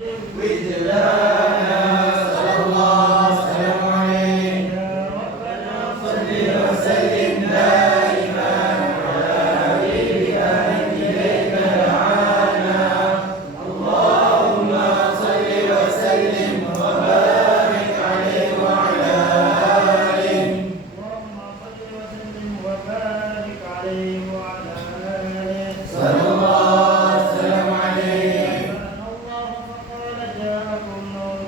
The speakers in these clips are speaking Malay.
الله فقال جاءكم موعظة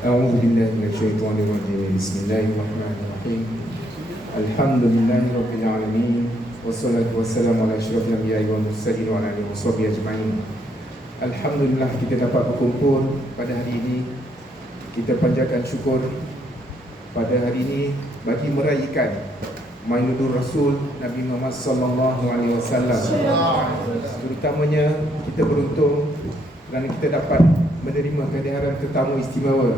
أعوذ بالله من الشيطان الرجيم بسم الله الرحمن الرحيم الحمد لله رب العالمين والصلاة والسلام على أشرف الأنبياء والمرسلين وعلى آله وصحبه أجمعين. Alhamdulillah kita dapat berkumpul pada hari ini. Kita panjatkan syukur pada hari ini bagi meraihkan Maulidur Rasul Nabi Muhammad sallallahu alaihi wasallam. Terutamanya kita beruntung kerana kita dapat menerima kehadiran tetamu istimewa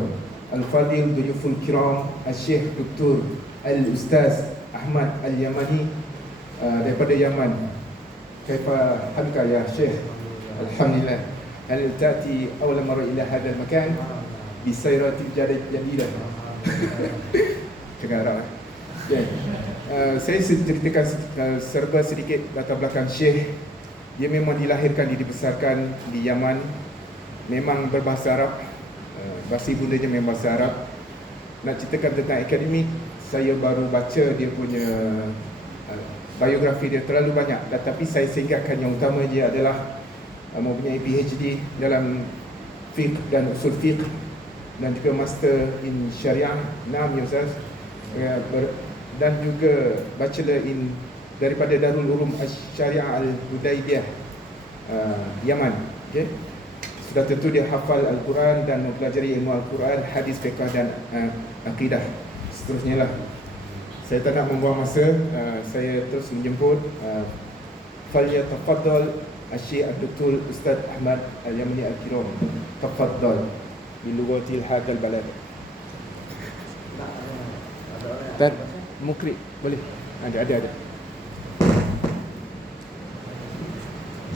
Al-Fadil Duyuful Kiram Al-Syekh Dr. Al-Ustaz Ahmad Al-Yamani daripada Yaman. Kaifa halka ya Syekh? Alhamdulillah. Hal ta'ti awal marra ila hadha al-makan bi sayrati jadida. Cakap Arab. Okay. Saya ceritakan serba sedikit latar belakang Syekh. Dia memang dilahirkan, dibesarkan di Yaman. Memang berbahasa Arab, bahasa ibundanya memang bahasa Arab. Nak ceritakan tentang akademik, saya baru baca dia punya biografi dia terlalu banyak. Tetapi saya singgahkan yang utama dia adalah mempunyai PhD dalam fiqh dan usul fiqh dan juga master in syariah 6 ya Ustaz, dan juga bachelor in daripada Darul Ulum Syariah Al-Hudaybiyah Yaman. Okay. Sudah tentu dia hafal Al-Quran dan mempelajari ilmu Al-Quran, hadis, fiqh dan akidah. Seterusnya lah. Saya tak nak membuang masa, saya terus menjemput falyatafaddal Al-Syekh Dr. Ustaz Ahmad Al-Yamani Al-Kiram. Tafaddal bilughatil hadzal balad. Tad mukri boleh? Ada.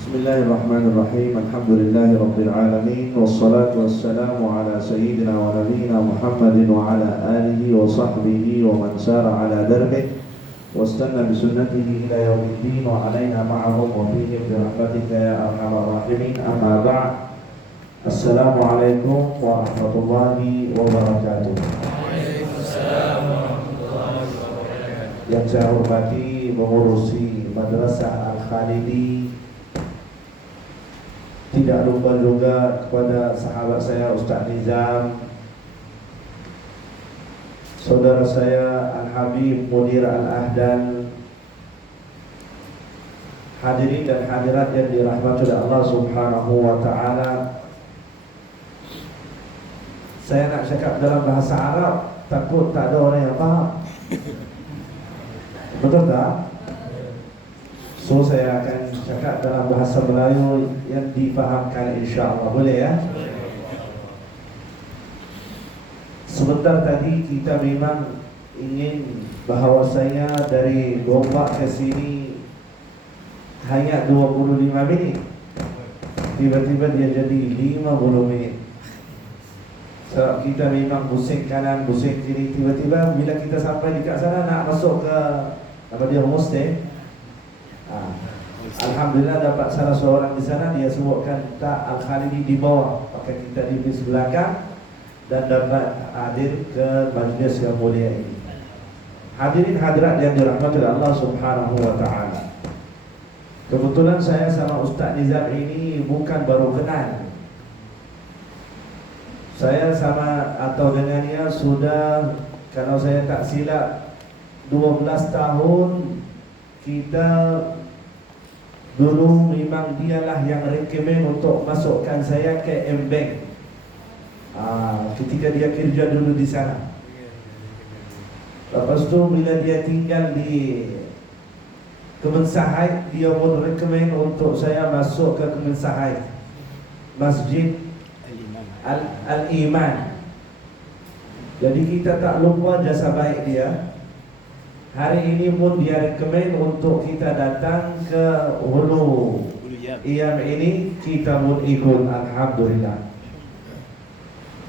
Bismillahirrahmanirrahim. Alhamdulillahi alamin. Wassalatu wassalamu ala sayyidina wa nabiyina Muhammadin wa ala alihi wa sahbihi wa man sara ala darbih wastanna bi sunnatihi ila yaumiddin wa alaina ma'ahum wa fihim bi rahmatika ya arhamar rahimin. Amma ba'd. Assalamu alaikum warahmatullahi wabarakatuh. Waalaikumsalam warahmatullahi wabarakatuh. Yang saya hormati pengurusi Madrasah Al-Khalidi, tidak lupa juga kepada sahabat saya Ustaz Nizam, saudara saya Al-Habib Mudir Al-Ahdan, hadirin dan hadirat yang dirahmati oleh Allah Subhanahu wa ta'ala. Saya nak cakap dalam bahasa Arab, takut tak ada orang yang faham. Betul tak? So saya akan cakap dalam bahasa Melayu yang difahamkan, insya-Allah. Boleh ya? Sebentar tadi kita memang ingin bahawasanya dari Gombak ke sini hanya 25 minit. Tiba-tiba dia jadi 50 minit. Sebab kita memang pusing kanan, pusing kiri. Tiba-tiba bila kita sampai di kat sana nak masuk ke apa dia, homestay. Alhamdulillah dapat salah seorang di sana, dia sebutkan tak Al-Khalidi di bawah, pakai kita di bis belakang dan dapat hadir ke majlis yang mulia ini. Hadirin hadirat yang dirahmati oleh Allah Subhanahu wa ta'ala. Kebetulan saya sama Ustaz Nizam ini bukan baru kenal. Saya sama atau dengannya sudah, kalau saya tak silap, 12 tahun. Kita dulu memang dialah yang recommend untuk masukkan saya ke M-Bank ketika dia kerja dulu di sana. Lepas tu bila dia tinggal di Kemensahaid, dia pun recommend untuk saya masuk ke Kemensahaid, Masjid Al-Iman. Jadi kita tak lupa jasa baik dia. Hari ini pun dia recommend untuk kita datang ke Hulu Iyam ini, kita pun ikut, alhamdulillah.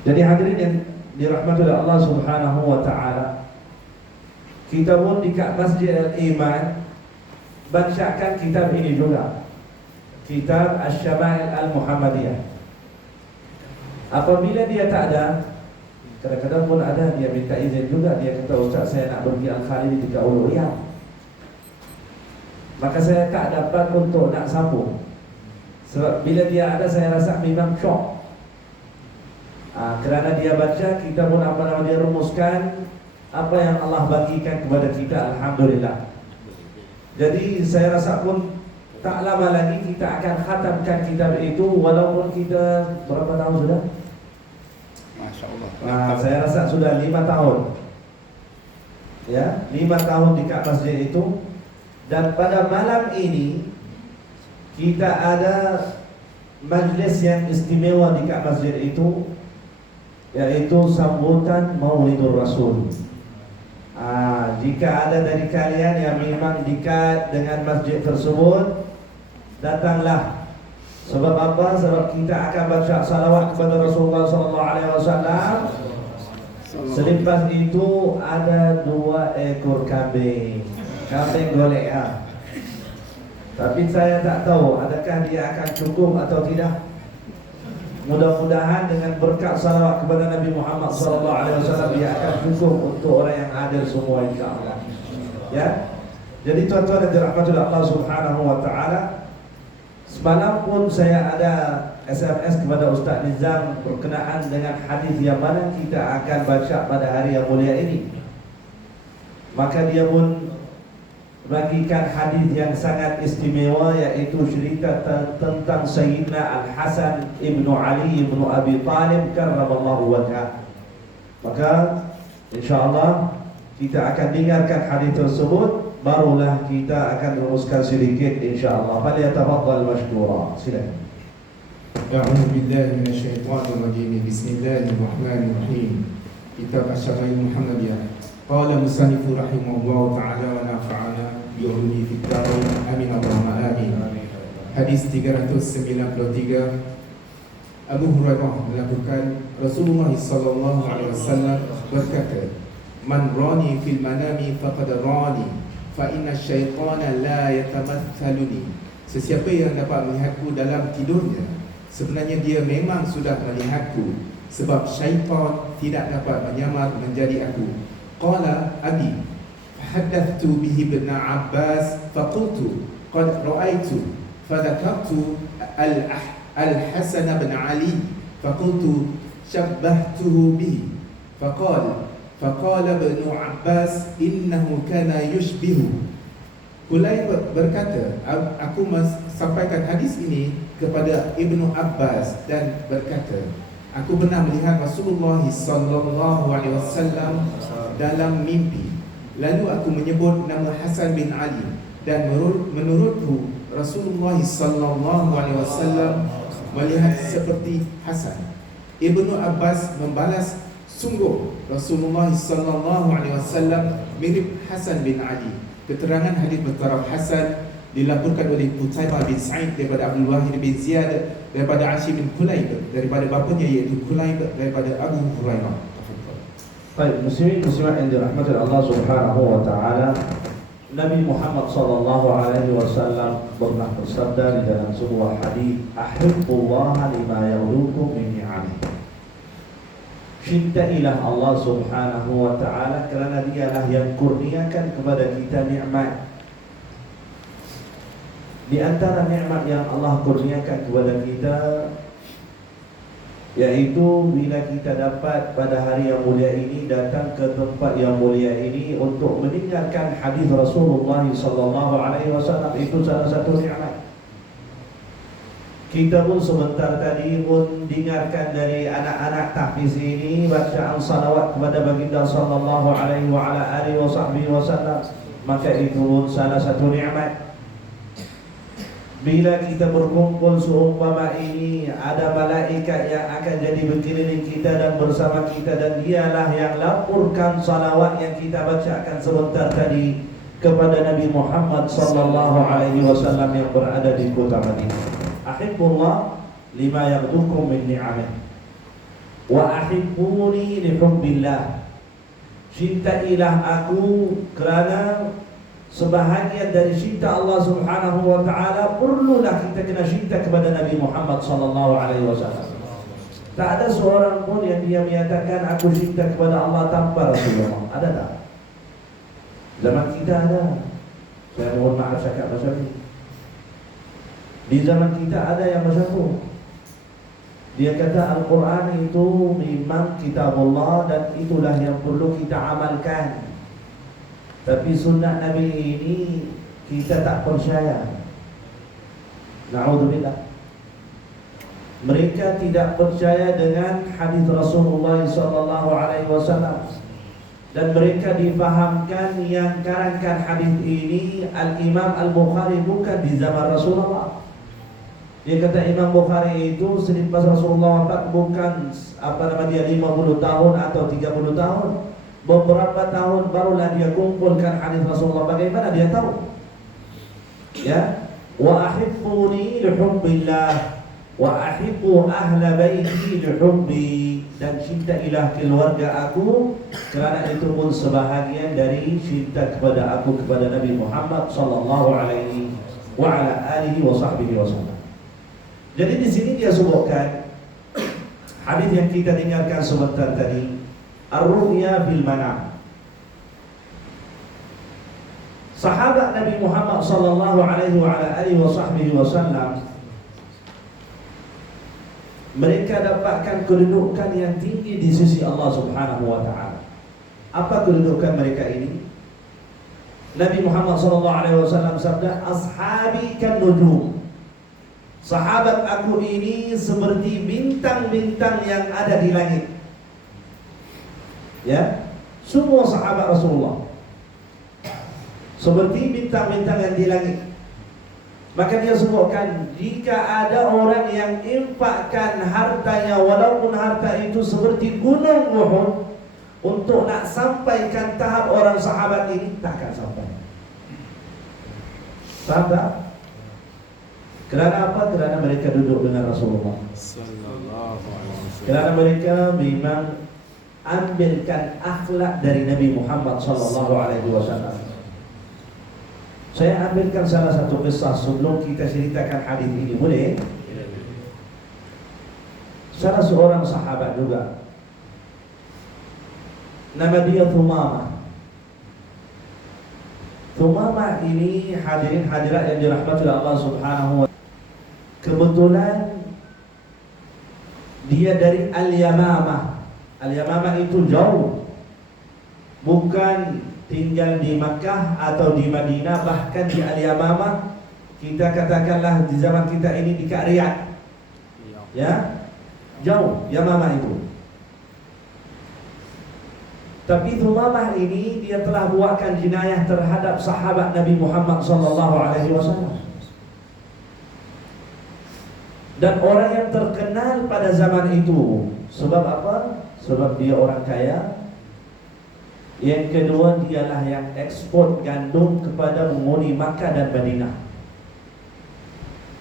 Jadi hadirin yang dirahmati oleh Allah Subhanahu wa ta'ala, kita pun di Masjid Al-Iman bacakan kitab ini juga, kitab Asy-Syama'il Al-Muhammadiyah. Apabila dia tak ada, kadang-kadang pun ada, dia minta izin juga. Dia kata, Ustaz saya nak pergi Al-Khalidi di Ulu Iyam. Maka saya tak dapat untuk nak sambung. Sebab bila dia ada, saya rasa memang syok. Kerana dia baca, kita pun dia rumuskan apa yang Allah bagikan kepada kita, alhamdulillah. Jadi saya rasa pun tak lama lagi kita akan khatamkan kitab itu, walaupun kita berapa tahun sudah? Masya Allah. Saya rasa sudah 5 tahun. Ya, 5 tahun di Ka'bah Masjid itu. Dan pada malam ini kita ada majlis yang istimewa di Ka'bah Masjid itu, yaitu sambutan Maulidur Rasul. Jika ada dari kalian yang memang dekat dengan masjid tersebut, datanglah. Sebab apa? Sebab kita akan baca salawat kepada Rasulullah SAW. Selepas itu ada 2 ekor kambing golek Tapi saya tak tahu adakah dia akan cukup atau tidak. Mudah-mudahan dengan berkat salawat kepada Nabi Muhammad SAW dia akan cukup untuk orang yang hadir semua, insya-Allah. Ya. Jadi tuan-tuan dan dirahmati Allah Subhanahu wa taala, semalam pun saya ada SMS kepada Ustaz Nizam berkenaan dengan hadis yang mana kita akan baca pada hari yang mulia ini. Maka dia pun bagikan hadis yang sangat istimewa, yaitu cerita tentang Sayyidina Al-Hasan ibnu Ali ibnu Abi Talib karramallahu wajhah. Maka insya-Allah kita akan dengarkan hadis tersebut, barulah kita akan rumuskan sedikit insya-Allah. Falyatafaddal mashkura. Silakan. A'udzu billahi minasyaitonir rajim. Bismillahirrahmanirrahim. Kitab Asy-Syama'il Muhammadiyah. Qala musannifu rahimahullah ta'ala wa nafa'ana bi'ulumi fid darin. Amin Allahumma amin. Hadis 393. Abu Hurairah melakukan Rasulullah sallallahu alaihi wasallam berkata, "Man rani fil manami faqad rani, fa inna asyaitana la yatamathaluni." Sesiapa yang dapat melihatku dalam tidurnya, sebenarnya dia memang sudah melihatku, sebab syaitan tidak dapat menyamar menjadi aku. Qala Abi fahaddathtu bihi ibn Abbas faqultu qad ra'aitu fadhakartu al-Hasan bin Ali faqultu shabbahtuhu bihi faqala ibn Abbas innahu kana yushbihu. Kulai berkata, aku sampaikan hadis ini kepada Ibnu Abbas dan berkata, aku pernah melihat Rasulullah sallallahu alaihi wasallam dalam mimpi. Lalu aku menyebut nama Hasan bin Ali dan menurutku Rasulullah sallallahu alaihi wasallam melihat seperti Hasan. Ibnu Abbas membalas, sungguh Rasulullah sallallahu alaihi wasallam mirip Hasan bin Ali. Keterangan hadis bertaraf Hasan dilaporkan oleh Qutaibah bin Sa'id daripada Abdul Wahid bin Ziyad daripada Asyib bin Kulayb daripada bapanya iaitu Kulayb daripada Abu Hurairah. Baik, muslimin muslimat yang dirahmati Allah Subhanahu wa taala, Nabi Muhammad sallallahu alaihi wasallam pernah bersabda di dalam sebuah hadis, "Ahibbullaha lima yaghdukum min ni'amih." Cintailah Allah Subhanahu wa taala kerana Dialah yang kurniakan kepada kita nikmat. Di antara nikmat yang Allah kurniakan kepada kita, yaitu bila kita dapat pada hari yang mulia ini datang ke tempat yang mulia ini untuk mendengarkan hadis Rasulullah sallallahu alaihi wasallam, itu salah satu nikmat. Kita pun sebentar tadi pun dengarkan dari anak-anak tahfiz ini bacaan salawat kepada baginda sallallahu alaihi wa ala alihi wasallam, maka itu pun salah satu nikmat. Bila kita berkumpul seumpama ini, ada malaikat yang akan jadi berkeliling kita dan bersama kita, dan dialah yang laporkan salawat yang kita bacakan sebentar tadi kepada Nabi Muhammad sallallahu alaihi wasallam yang berada di kota Madinah. Ahibbullah lima yaghdukum min ni'amih wa ahibbuni li hubbillah. Cintailah aku kerana sebahagian dari cinta Allah Subhanahu wa taala perlulah kita kena cinta kepada Nabi Muhammad sallallahu alaihi wasallam. Tak ada seorang pun yang dia menyatakan aku cinta kepada Allah tanpa Rasulullah. Ada tak? Zaman kita ada. Saya mohon maaf cakap macam ni. Di zaman kita ada yang macam tu. Dia kata Al-Quran itu memang kitabullah dan itulah yang perlu kita amalkan. Tapi sunnah Nabi ini kita tak percaya. Na'udzubillah. Mereka tidak percaya dengan hadis Rasulullah SAW, dan mereka difahamkan yang karangkan hadis ini Al-Imam Al-Bukhari bukan di zaman Rasulullah. Dia kata Imam Bukhari itu selepas Rasulullah wafat bukan 50 tahun atau 30 tahun. Beberapa tahun barulah dia kumpulkan hadis Rasulullah. Bagaimana dia tahu? Ya, wa ahibbuni lihubbillah wa ahibbu ahla baiti lihubbi, dan cintailah keluarga aku kerana itu pun sebahagian dari cinta kepada aku kepada Nabi Muhammad sallallahu alaihi wa ala alihi wa sahbihi wasallam. Jadi di sini dia sebutkan hadis yang kita dengarkan sebentar tadi, ar-ru'ya bil manam. Sahabat Nabi Muhammad sallallahu alaihi wa ala alihi wa sahbihi wasallam, mereka dapatkan kedudukan yang tinggi di sisi Allah Subhanahu wa taala. Apa kedudukan mereka ini? Nabi Muhammad sallallahu alaihi wasallam sabda, "Ashabi kan nujum." Sahabat aku ini seperti bintang-bintang yang ada di langit. Ya, semua sahabat Rasulullah seperti bintang-bintang yang di langit. Maka dia sebutkan, jika ada orang yang infakkan hartanya, walaupun harta itu seperti gunung Uhud, untuk nak sampaikan tahap orang sahabat ini, takkan sampai. Sampai. Kerana apa? Kerana mereka duduk dengan Rasulullah sallallahu alaihi wasallam. Kerana mereka memang ambilkan akhlak dari Nabi Muhammad sallallahu alaihi wasallam. Saya ambilkan salah satu kisah sebelum kita ceritakan hadis ini, boleh? Salah seorang sahabat juga, nama dia Thumamah. Thumamah ini hadirin hadirat yang dirahmati Allah Subhanahu wa taala. Kebetulan dia dari Al-Yamamah. Al-Yamamah itu jauh, bukan tinggal di Makkah atau di Madinah, bahkan di Al-Yamamah, kita katakanlah di zaman kita ini di Riyadh. Ya, jauh Yamamah itu. Tapi Thumamah ini dia telah buatkan jinayah terhadap sahabat Nabi Muhammad sallallahu alaihi wasallam. Dan orang yang terkenal pada zaman itu. Sebab apa? Sebab dia orang kaya. Yang kedua, dialah yang ekspor gandum kepada menghuni Makkah dan Madinah.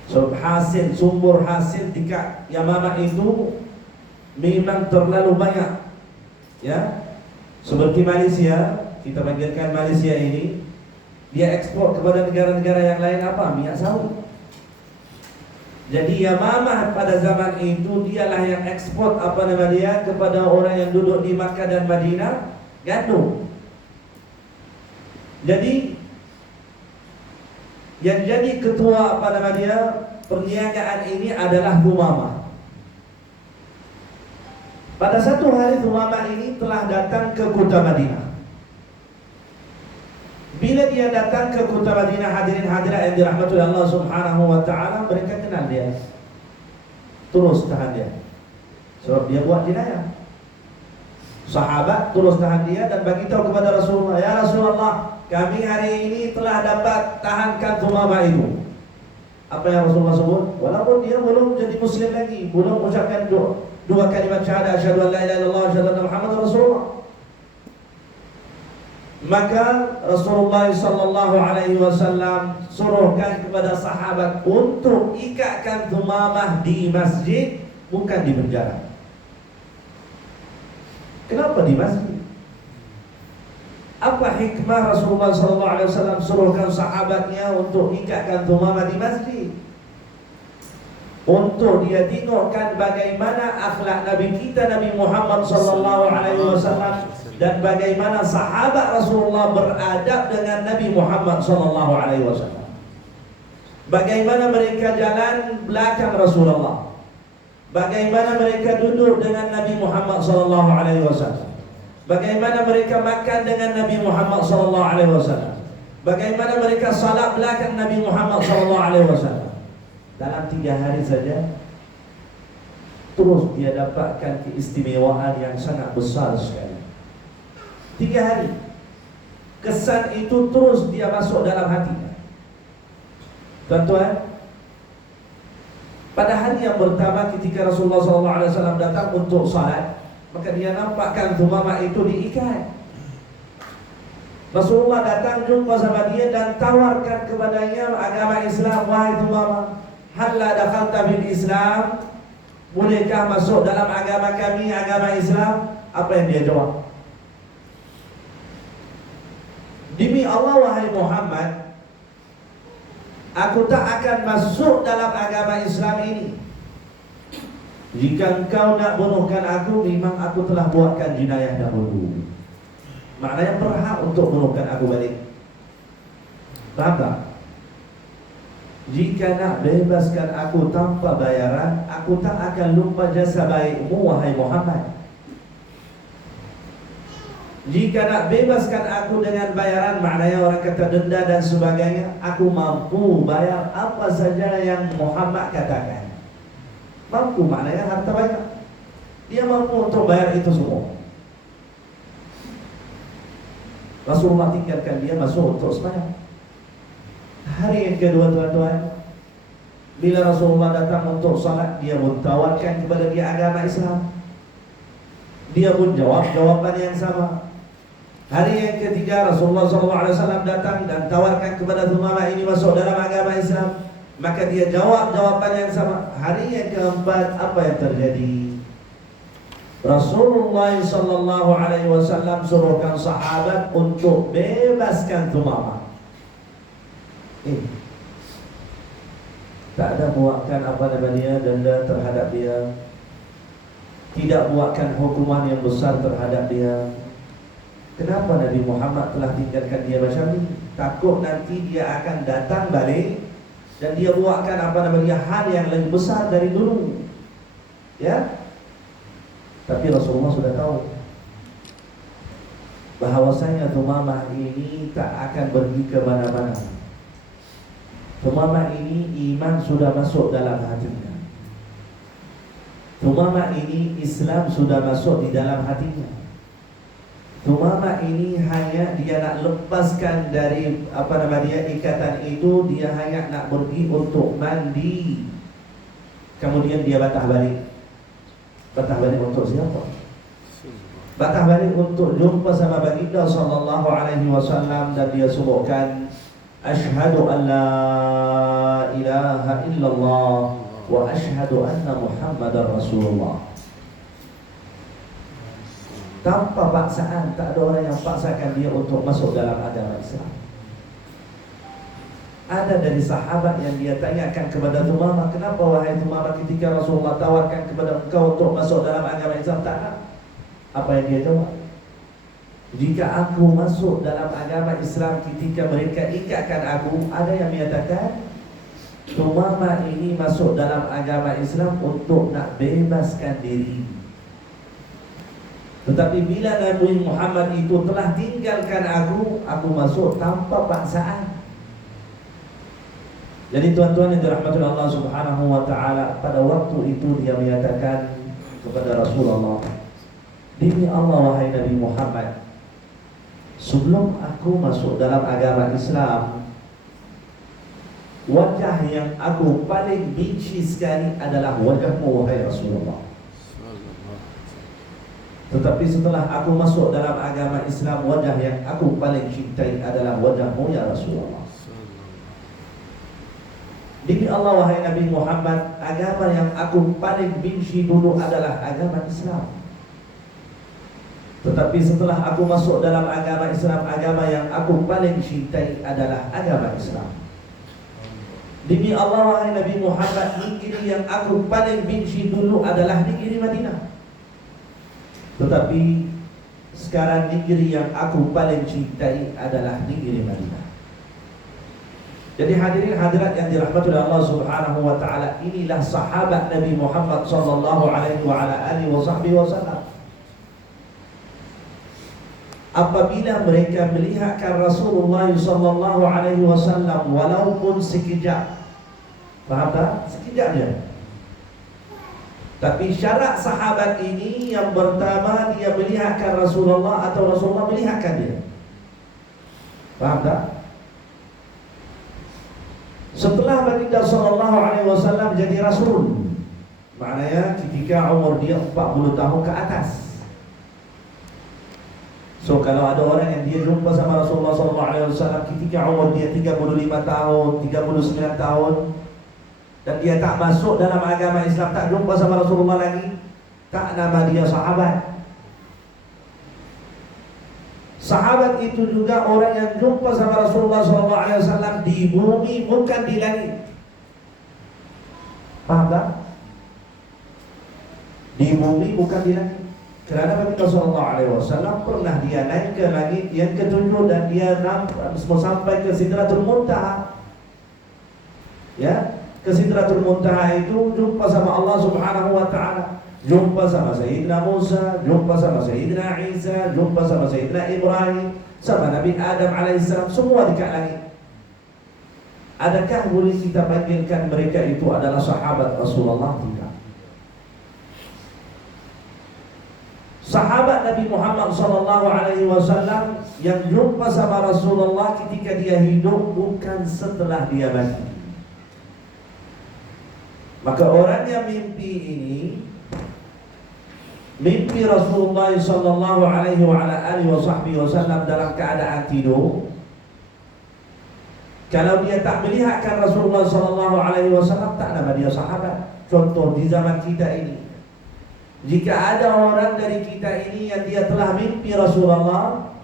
Sebab hasil, sumber hasil di Yamamah itu memang terlalu banyak. Ya, seperti Malaysia, kita panggilkan Malaysia ini, dia ekspor kepada negara-negara yang lain apa? Minyak sawit. Jadi Yamamah pada zaman itu dialah yang ekspor apa nama dia kepada orang yang duduk di Makkah dan Madinah, gandum. Jadi yang jadi ketua apa nama dia perniagaan ini adalah Thumamah. Pada satu hari Thumamah ini telah datang ke kota Madinah. Bila dia datang ke kota Madinah, hadirin hadirat yang dirahmati Allah Subhanahu wa taala, mereka kenal dia. Terus tahan dia. Sebab dia buat jinayah. Sahabat terus tahan dia dan bagi tahu kepada Rasulullah, "Ya Rasulullah, kami hari ini telah dapat tahankan Thumamah itu." Apa yang Rasulullah sebut? Walaupun dia belum jadi muslim lagi, belum mengucapkan dua kalimat syahadat, asyhadu an la ilaha illallah wa asyhadu anna Muhammadar Rasulullah. Maka Rasulullah sallallahu alaihi wasallam suruhkan kepada sahabat untuk ikatkan Thumamah di masjid, bukan di penjara. Kenapa di masjid? Apa hikmah Rasulullah sallallahu alaihi wasallam suruhkan sahabatnya untuk ikatkan Thumamah di masjid? Untuk dia tengokkan bagaimana akhlak Nabi kita Nabi Muhammad sallallahu alaihi wasallam dan bagaimana sahabat Rasulullah beradab dengan Nabi Muhammad sallallahu alaihi wasallam. Bagaimana mereka jalan belakang Rasulullah. bagaimana mereka duduk dengan Nabi Muhammad sallallahu alaihi wasallam, bagaimana mereka makan dengan Nabi Muhammad sallallahu alaihi wasallam, bagaimana mereka salat belakang Nabi Muhammad sallallahu alaihi wasallam. Dalam 3 hari saja terus dia dapatkan keistimewaan yang sangat besar sekali. 3 hari kesan itu terus dia masuk dalam hatinya. Tuan-tuan, pada hari yang pertama ketika Rasulullah SAW datang untuk salat, maka dia nampakkan Thumamah itu diikat. Rasulullah datang jumpa sama dia dan tawarkan kepadanya agama Islam. Wahai Thumamah, halla dakhalta bil Islam, bolehkah masuk dalam agama kami, agama Islam? Apa yang dia jawab? Demi Allah wahai Muhammad, aku tak akan masuk dalam agama Islam ini. Jika engkau nak bunuhkan aku, memang aku telah buatkan jinayah dahulu. Maknanya berhak untuk bunuhkan aku balik. Faham tak? Jika nak bebaskan aku tanpa bayaran, aku tak akan lupa jasa baikmu wahai Muhammad. Jika nak bebaskan aku dengan bayaran, maknanya orang kata denda dan sebagainya, aku mampu bayar apa saja yang Muhammad katakan. Mampu maknanya harta banyak. Dia mampu untuk bayar itu semua. Rasulullah tinggalkan dia masuk untuk sembahyang. Hari yang kedua tuan-tuan, bila Rasulullah datang untuk salat, dia pun tawarkan kepada dia agama Islam. Dia pun jawab jawaban yang sama. Hari yang ketiga Rasulullah SAW datang dan tawarkan kepada Thumamah ini masuk dalam agama Islam, maka dia jawab jawaban yang sama. Hari yang keempat apa yang terjadi? Rasulullah SAW suruhkan sahabat untuk bebaskan Thumamah. Tak ada buatkan apa nama dia denda terhadap dia, tidak buatkan hukuman yang besar terhadap dia. Kenapa Nabi Muhammad telah tinggalkan dia macam ni? Takut nanti dia akan datang balik dan dia buatkan apa nama dia hal yang lebih besar dari dulu. Ya? Tapi Rasulullah sudah tahu bahawasanya Thumamah ini tak akan pergi ke mana-mana. Thumamah ini iman sudah masuk dalam hatinya. Thumamah ini Islam sudah masuk di dalam hatinya. Thumamah ini hanya dia nak lepaskan dari apa nama dia ikatan itu, dia hanya nak pergi untuk mandi. Kemudian dia batah balik. Batah balik untuk siapa? Batah balik untuk jumpa sama baginda sallallahu alaihi wasallam dan dia sebutkan asyhadu an la ilaha illallah wa asyhadu anna Muhammadar Rasulullah. Tanpa paksaan, tak ada orang yang paksakan dia untuk masuk dalam agama Islam. Ada dari sahabat yang dia tanyakan kepada Thumamah, kenapa wahai Thumamah ketika Rasulullah tawarkan kepada engkau untuk masuk dalam agama Islam tak nak? Apa yang dia jawab? Jika aku masuk dalam agama Islam ketika mereka ikatkan aku, ada yang menyatakan Thumamah ini masuk dalam agama Islam untuk nak bebaskan diri. Tetapi bila Nabi Muhammad itu telah tinggalkan aku masuk tanpa paksaan. Jadi tuan-tuan yang dirahmati Allah Subhanahu wa taala, pada waktu itu dia menyatakan kepada Rasulullah, demi Allah wahai Nabi Muhammad, sebelum aku masuk dalam agama Islam, wajah yang aku paling benci sekali adalah wajahmu wahai Rasulullah. Tetapi setelah aku masuk dalam agama Islam, wajah yang aku paling cintai adalah wajahmu ya Rasulullah. Demi Allah wahai Nabi Muhammad, agama yang aku paling benci dulu adalah agama Islam. Tetapi setelah aku masuk dalam agama Islam, agama yang aku paling cintai adalah agama Islam. Demi Allah wahai Nabi Muhammad, negeri yang aku paling benci dulu adalah negeri Madinah. Tetapi sekarang negeri yang aku paling cintai adalah negeri Madinah. Jadi hadirin hadirat yang dirahmati oleh Allah Subhanahu wa taala, inilah sahabat Nabi Muhammad sallallahu alaihi wa ala alihi wasallam. Apabila mereka melihatkan Rasulullah sallallahu alaihi wasallam walaupun sekejap, faham tak? Sekejap je. Tapi syarat sahabat ini yang pertama, dia melihatkan Rasulullah atau Rasulullah melihatkan dia. Faham tak? Setelah baginda sallallahu alaihi wasallam jadi rasul, maknanya ketika umur dia 40 tahun ke atas. So kalau ada orang yang dia jumpa sama Rasulullah sallallahu alaihi wasallam ketika umur dia 35 tahun, 39 tahun, dan dia tak masuk dalam agama Islam, tak jumpa sama Rasulullah lagi, tak nama dia sahabat. Sahabat itu juga orang yang jumpa sama Rasulullah SAW di bumi, bukan di langit. Paham tak? Di bumi, bukan di langit. Kerana Nabi SAW pernah dia naik ke langit yang ketujuh dan dia sampai ke Sidratul Muntaha. Ya, ke Sidratul Muntaha itu jumpa sama Allah Subhanahu wa taala. Jumpa sama Sayyidina Musa, jumpa sama Sayyidina Isa, jumpa sama Sayyidina Ibrahim, sama Nabi Adam alaihissalam, semua dekat langit. Adakah boleh kita panggilkan mereka itu adalah sahabat Rasulullah? Tidak. Sahabat Nabi Muhammad sallallahu alaihi wasallam yang jumpa sama Rasulullah ketika dia hidup, bukan setelah dia mati. Maka orang yang mimpi ini, mimpi Rasulullah sallallahu alaihi wa ala alihi wasallam dalam keadaan tidur, kalau dia tak melihatkan Rasulullah sallallahu alaihi wasallam, tak nama dia sahabat. Contoh di zaman kita ini, jika ada orang dari kita ini yang dia telah mimpi Rasulullah,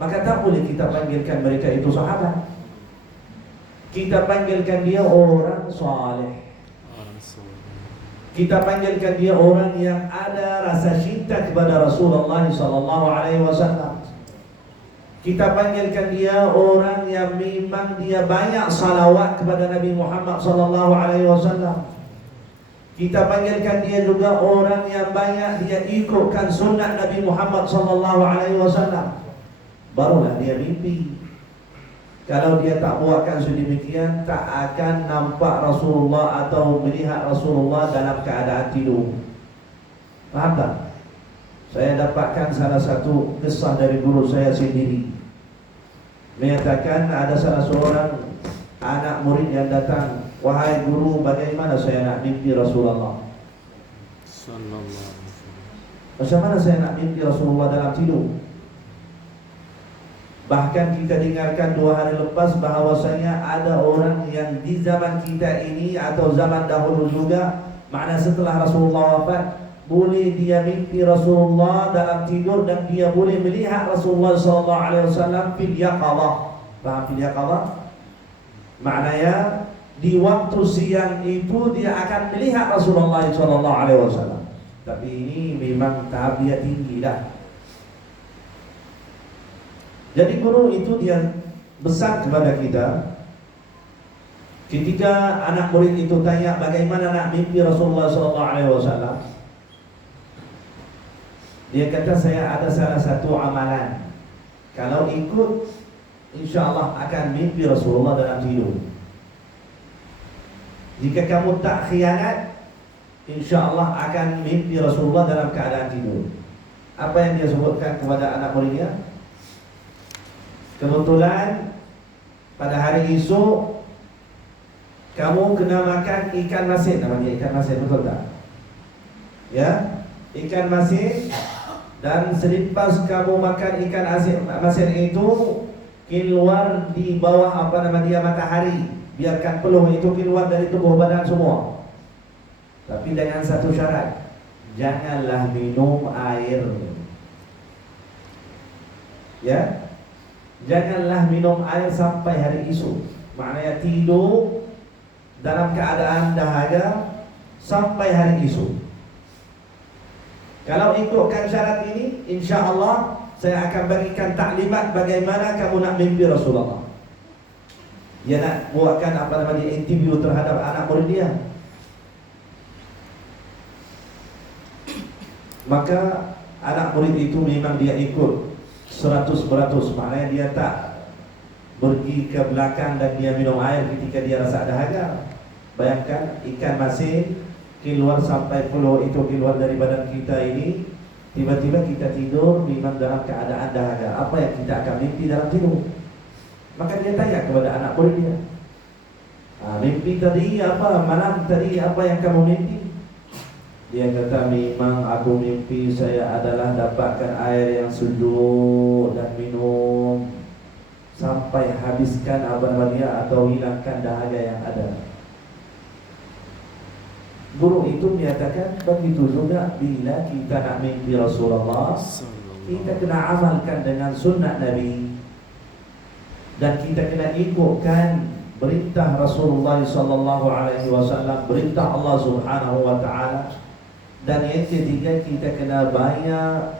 maka tak boleh kita panggilkan mereka itu sahabat. Kita panggilkan dia orang saleh. Kita panggilkan dia orang yang ada rasa cinta kepada Rasulullah sallallahu alaihi wasallam. Kita panggilkan dia orang yang memang dia banyak salawat kepada Nabi Muhammad sallallahu alaihi wasallam. Kita panggilkan dia juga orang yang banyak dia ikutkan sunnah Nabi Muhammad sallallahu alaihi wasallam. Barulah dia mimpi. Kalau dia tak buatkan sedemikian, tak akan nampak Rasulullah atau melihat Rasulullah dalam keadaan tidur. Faham tak? Saya dapatkan salah satu kisah dari guru saya sendiri. Menyatakan ada salah seorang anak murid yang datang, "Wahai guru, bagaimana saya nak mimpi Rasulullah?" Macam mana saya nak mimpi Rasulullah dalam tidur? Bahkan kita dengarkan 2 hari lepas bahawasanya ada orang yang di zaman kita ini atau zaman dahulu juga, makna setelah Rasulullah wafat, boleh dia mimpi Rasulullah dalam tidur dan dia boleh melihat Rasulullah sallallahu alaihi wasallam fil yaqadhah. Faham fil yaqadhah? Maknanya di waktu siang itu dia akan melihat Rasulullah sallallahu alaihi wasallam. Tapi ini memang tahap dia tinggi dah. Jadi guru itu dia besar kepada kita. Ketika anak murid itu tanya bagaimana nak mimpi Rasulullah sallallahu alaihi wasallam, dia kata saya ada salah satu amalan. Kalau ikut, insya-Allah akan mimpi Rasulullah dalam tidur. Jika kamu tak khianat, insya-Allah akan mimpi Rasulullah dalam keadaan tidur. Apa yang dia sebutkan kepada anak muridnya? Kebetulan pada hari esok kamu kena makan ikan masin, namanya ikan masin, betul tak? Ya, ikan masin. Dan selepas kamu makan ikan masin itu, keluar di bawah matahari, biarkan peluh itu keluar dari tubuh badan semua. Tapi dengan satu syarat, janganlah minum air. Ya, janganlah minum air sampai hari esok. Maknanya tidur dalam keadaan dahaga sampai hari esok. Kalau ikutkan syarat ini, insya-Allah saya akan berikan taklimat bagaimana kamu nak mimpi Rasulullah. Dia nak buatkan interview terhadap anak murid dia. Maka anak murid itu memang dia ikut 100%, maknanya dia tak pergi ke belakang dan dia minum air ketika dia rasa dahaga. Bayangkan ikan masin keluar sampai pulau itu keluar dari badan kita ini, tiba-tiba kita tidur memang dalam keadaan dahaga. Apa yang kita akan mimpi dalam tidur? Maka dia tanya kepada anak murid dia, mimpi tadi apa? Malam tadi apa yang kamu mimpi? Dia kata, memang aku mimpi saya adalah dapatkan air yang sejuk dan minum sampai habiskan dia atau hilangkan dahaga yang ada. Guru itu menyatakan begitu juga bila kita nak mimpi Rasulullah, kita kena amalkan dengan sunnah Nabi dan kita kena ikutkan perintah Rasulullah sallallahu alaihi wasallam, perintah Allah Subhanahu wa taala. Dan yang ketiga, kita kena banyak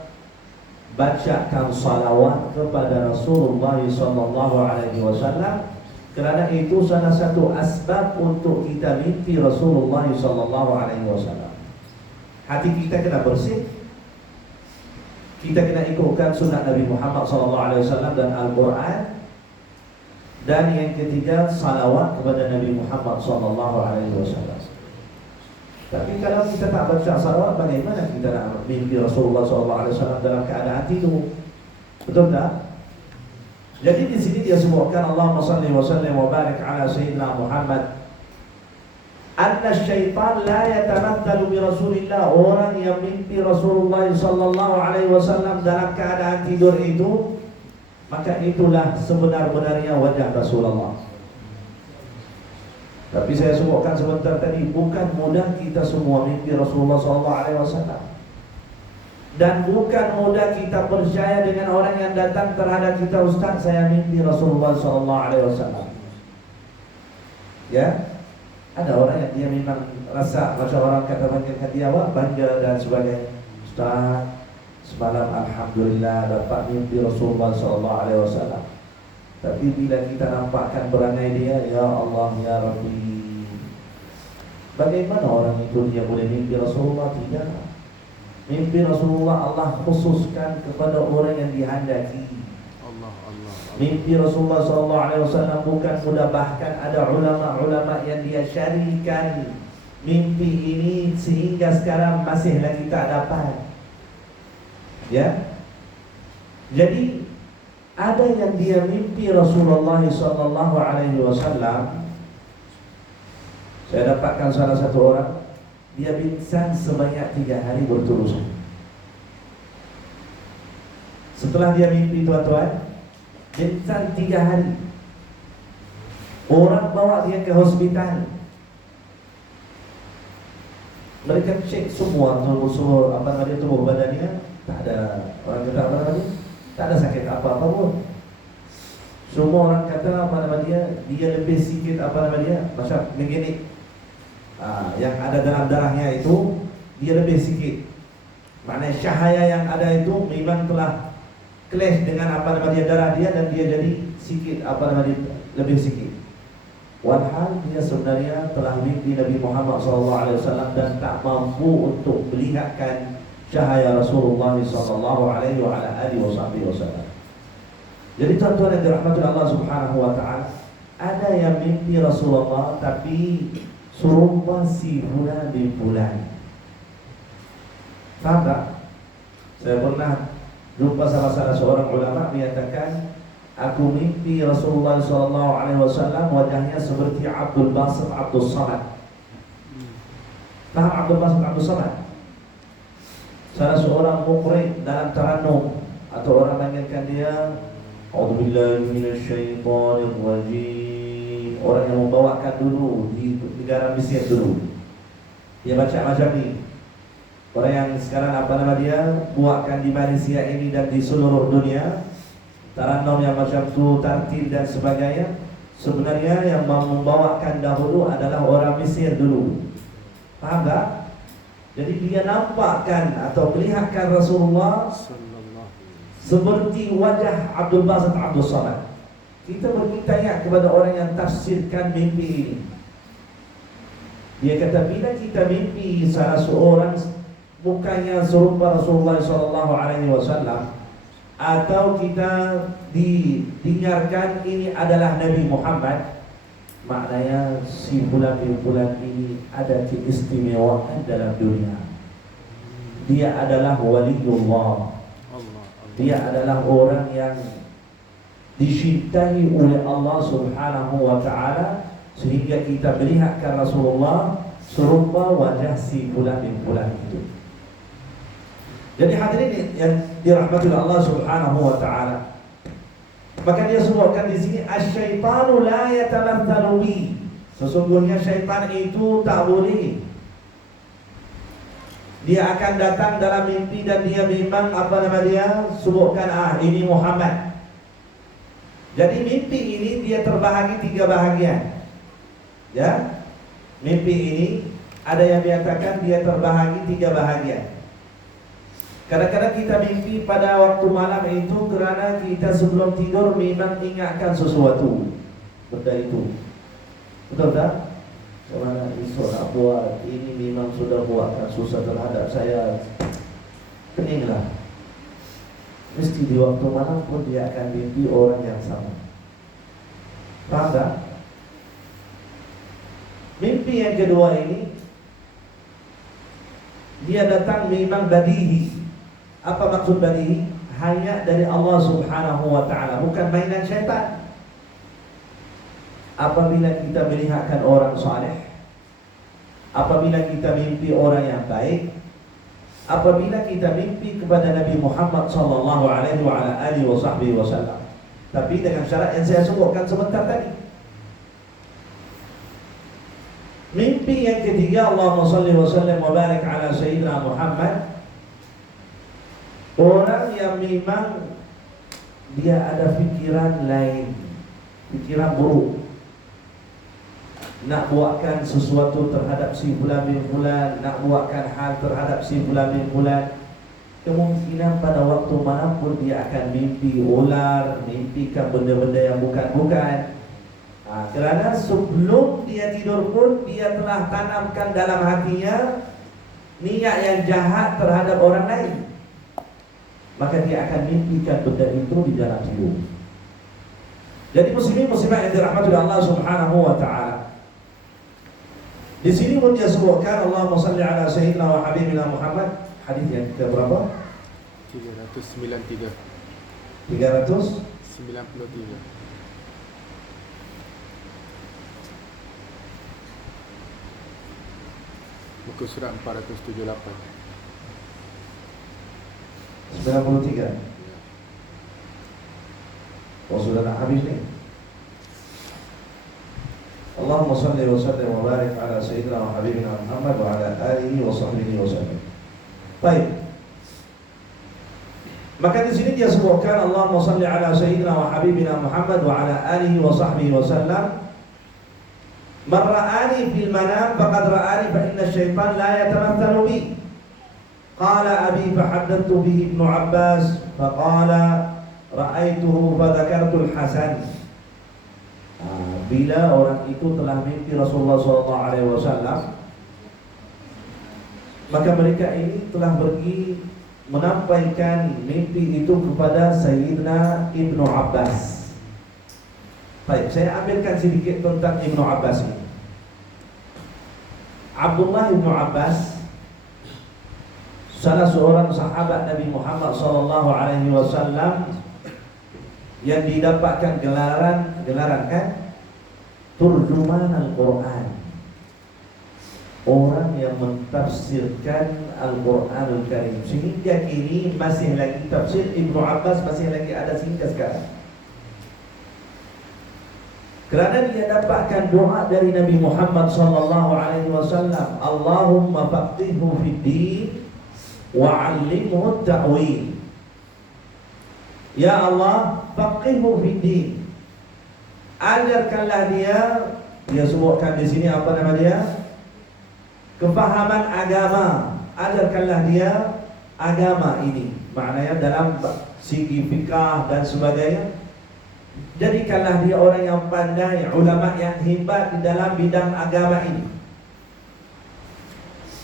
bacakan salawat kepada Rasulullah sallallahu alaihi wasallam, kerana itu salah satu asbab untuk kita mimpi Rasulullah sallallahu alaihi wasallam. Hati kita kena bersih, kita kena ikutkan sunnah Nabi Muhammad sallallahu alaihi wasallam dan Al-Quran. Dan yang ketiga, salawat kepada Nabi Muhammad sallallahu alaihi wasallam. Tapi kalau kita tak baca salawat, bagaimana kita nak mimpi Rasulullah SAW dalam keadaan tidur? Betul tak? Jadi di sini dia sebutkan, Allahumma salli wa sallim wa barik ala sayyidina Muhammad, anna syaitan la yatamathalu bi Rasulillah. Orang yang mimpi Rasulullah SAW dalam keadaan tidur itu, maka itulah sebenar-benarnya wajah Rasulullah. Tapi saya sebutkan sebentar tadi, bukan mudah kita semua mimpi Rasulullah SAW, dan bukan mudah kita percaya dengan orang yang datang terhadap kita, Ustaz saya mimpi Rasulullah SAW. Ya, ada orang yang dia memang rasa macam orang kata panggilkan dia bangga dan sebagainya. Ustaz, semalam alhamdulillah dapat mimpi Rasulullah SAW. Tapi bila kita nampakkan perangai dia, ya Allah, ya Rabbi, bagaimana orang itu dia boleh mimpi Rasulullah? Tidak. Mimpi Rasulullah Allah khususkan kepada orang yang dihendaki. Mimpi Rasulullah SAW bukan mudah. Bahkan ada ulama-ulama yang dia syarikan mimpi ini sehingga sekarang masih lagi tak dapat. Ya. Jadi ada yang dia mimpi Rasulullah SAW. Saya dapatkan salah satu orang, dia pingsan sebanyak 3 hari berturut-turut. Setelah dia mimpi, tuan-tuan, pingsan 3 hari. Orang bawa dia ke hospital. Mereka cek semua tubuh badannya, tak ada. Orang kata tak ada sakit apa-apa pun. Semua orang kata dia lebih sikit macam begini. Yang ada dalam darahnya itu dia lebih sikit. Maknanya cahaya yang ada itu memang telah clash dengan darah dia, dan dia jadi sikit lebih sikit. Walhal dia sebenarnya telah mimpi Nabi Muhammad SAW dan tak mampu untuk melihatkan cahaya Rasulullah SAW. Jadi tuan-tuan yang dirahmati Allah Subhanahu wa taala, ada yang mimpi Rasulullah tapi serupa si fulan bin fulan. Faham tak? Saya pernah jumpa salah seorang ulama menyatakan, aku mimpi Rasulullah SAW wajahnya seperti Abdul Basit Abdul Samad. Faham Abdul Basit Abdul Samad? Salah seorang muqri dalam tarannum, atau orang panggilkan dia A'udzubillahi minasyaitonir rajim. Orang yang membawakan dulu di negara Mesir dulu. Dia baca macam ni. Orang yang sekarang dia buatkan di Malaysia ini dan di seluruh dunia, tarannum yang macam tu, tartil dan sebagainya, sebenarnya yang membawakan dahulu adalah orang Mesir dulu. Faham tak? Jadi dia nampakkan atau melihatkan Rasulullah seperti wajah Abdul Basit Abdul Samad. kita bertanya kepada orang yang tafsirkan mimpi ini. Dia kata bila kita mimpi salah seorang bukannya serupa Rasulullah SAW, atau kita didengarkan ini adalah Nabi Muhammad, maknanya si bulan ini ada keistimewaan dalam dunia. Dia adalah waliullah. Dia adalah orang yang dicintai oleh Allah Subhanahu wa ta'ala, sehingga kita melihatkan Rasulullah serupa wajah si bulan itu. Jadi hadirin yang dirahmati Allah Subhanahu wa ta'ala, maka dia sebutkan di sini asyaitanu la yatamathalu bi. Sesungguhnya syaitan itu tak boleh. Dia akan datang dalam mimpi dan dia memang sebutkan ini Muhammad. Jadi mimpi ini dia terbahagi 3 bahagian. Ya. Mimpi ini ada yang menyatakan dia terbahagi 3 bahagian. Kadang-kadang kita mimpi pada waktu malam itu kerana kita sebelum tidur memang ingatkan sesuatu benda itu. Betul tak? Kemana esok nak buat, ini memang sudah buatkan susah terhadap saya. Keninglah. Mesti di waktu malam pun dia akan mimpi orang yang sama. Faham tak? Mimpi yang kedua ini dia datang memang badihi. Apa maksud badihi? Hanya dari Allah Subhanahu wa ta'ala, bukan mainan syaitan. Apabila kita melihatkan orang saleh, apabila kita mimpi orang yang baik, apabila kita mimpi kepada Nabi Muhammad sallallahu alaihi wasallam. Tapi dengan syarat yang saya sebutkan sebentar tadi. Mimpi yang ketiga, Allahumma salli wa sallim wa barik ala sayyidina Muhammad. Orang yang memang dia ada fikiran lain, fikiran buruk, nak buatkan sesuatu terhadap si fulan bin fulan, nak buatkan hal terhadap si fulan bin fulan. Kemungkinan pada waktu mana pun dia akan mimpi ular, mimpikan benda-benda yang bukan-bukan. Kerana sebelum dia tidur pun dia telah tanamkan dalam hatinya niat yang jahat terhadap orang lain. Maka dia akan mimpikan benda itu di dalam tidur. Jadi muslimin-muslimat yang dirahmati oleh Allah Subhanahu wa ta'ala, di sini pun dia sebutkan Allahumma salli ala sayyidina wa habibina Muhammad. Hadis yang ke berapa? 393. 393. Muka surat 478. 93. Oh, sudah nak habis ni. Allahumma salli wa sallim wa barik ala sayyidina wa habibina Muhammad wa ala alihi wa sahbihi wa sallam. Baik. Maka di sini dia sebutkan Allahumma salli ala sayyidina wa habibina Muhammad wa ala alihi wa sahbihi wa sallam. Man ra'ani fil manam faqad ra'ani fa inna asy-syaitan la yatamathalu bi. Qala abi fa haddathtu bihi Ibnu Abbas fa qala ra'aituhu fa dzakartu al-Hasan. Bila orang itu telah mimpi Rasulullah SAW, maka mereka ini telah pergi menampaikan mimpi itu kepada Sayyidina Ibnu Abbas. Baik, saya ambilkan sedikit tentang Ibnu Abbas ini. Abdullah Ibnu Abbas, salah seorang sahabat Nabi Muhammad SAW yang didapatkan gelaran kan turjuman Al-Quran, orang yang mentafsirkan Al-Quranul Karim. Sehingga kini masih lagi tafsir Ibnu Abbas masih lagi ada sehingga sekarang. Kerana dia dapatkan doa dari Nabi Muhammad SAW, Allahumma faqihhu fid din wa 'allimhu at-ta'wil. Ya Allah, faqihhu fid din. Ajarkanlah dia sebutkan di sini apa nama dia? Kefahaman agama. Ajarkanlah dia agama ini. Maknanya dalam segi fikah dan sebagainya. Jadikanlah dia orang yang pandai, ulama yang hebat di dalam bidang agama ini.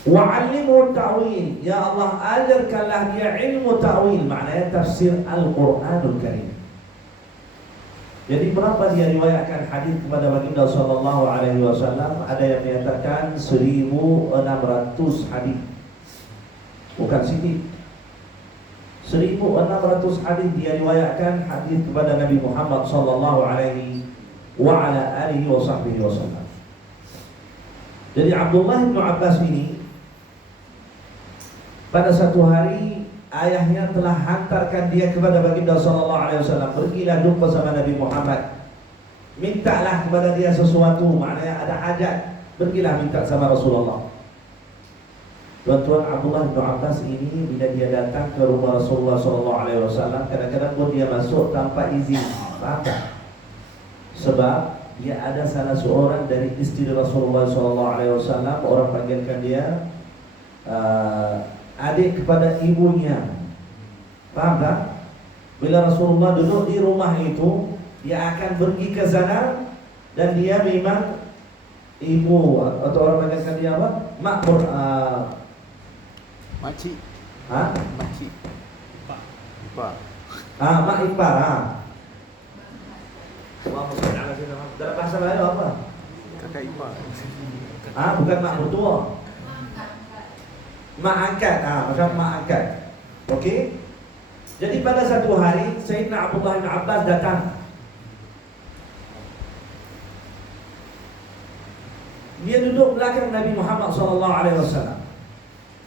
Wa'allimhu ta'wil, ya Allah ajarkanlah dia ilmu ta'wil, maknanya tafsir Al-Quranul Karim. Jadi berapa dia riwayatkan hadis kepada baginda sallallahu alaihi wasallam? Ada yang menyatakan 1600 hadis. Bukan sedikit. 1600 hadis dia riwayatkan hadis kepada Nabi Muhammad sallallahu alaihi wa ala alihi wasallam. Jadi Abdullah bin Abbas ini pada satu hari ayahnya telah hantarkan dia kepada baginda sallallahu alaihi wasallam, pergilah jumpa sama Nabi Muhammad, mintalah kepada dia sesuatu, maknanya ada hajat, pergilah minta sama Rasulullah. Tuan-tuan, Abdullah bin Abbas ini bila dia datang ke rumah Rasulullah sallallahu alaihi wasallam, kadang-kadang pun dia masuk tanpa izin. Faham tak? Sebab dia ada salah seorang dari istri Rasulullah sallallahu alaihi wasallam, orang panggilkan dia adik kepada ibunya. Faham tak? Bila Rasulullah duduk di rumah itu, dia akan pergi ke sana dan dia memang ibu atau orang panggilkan dia apa? Makmur, Makcik. ha? Makcik. Ipar. Mak ipar, dalam bahasa Melayu apa? Kakak ipar. Bukan mak mertua. Mak angkat, macam mak angkat. Okey? Jadi pada satu hari Sayyidina Abdullah bin Abbas datang. Dia duduk belakang Nabi Muhammad sallallahu alaihi wasallam.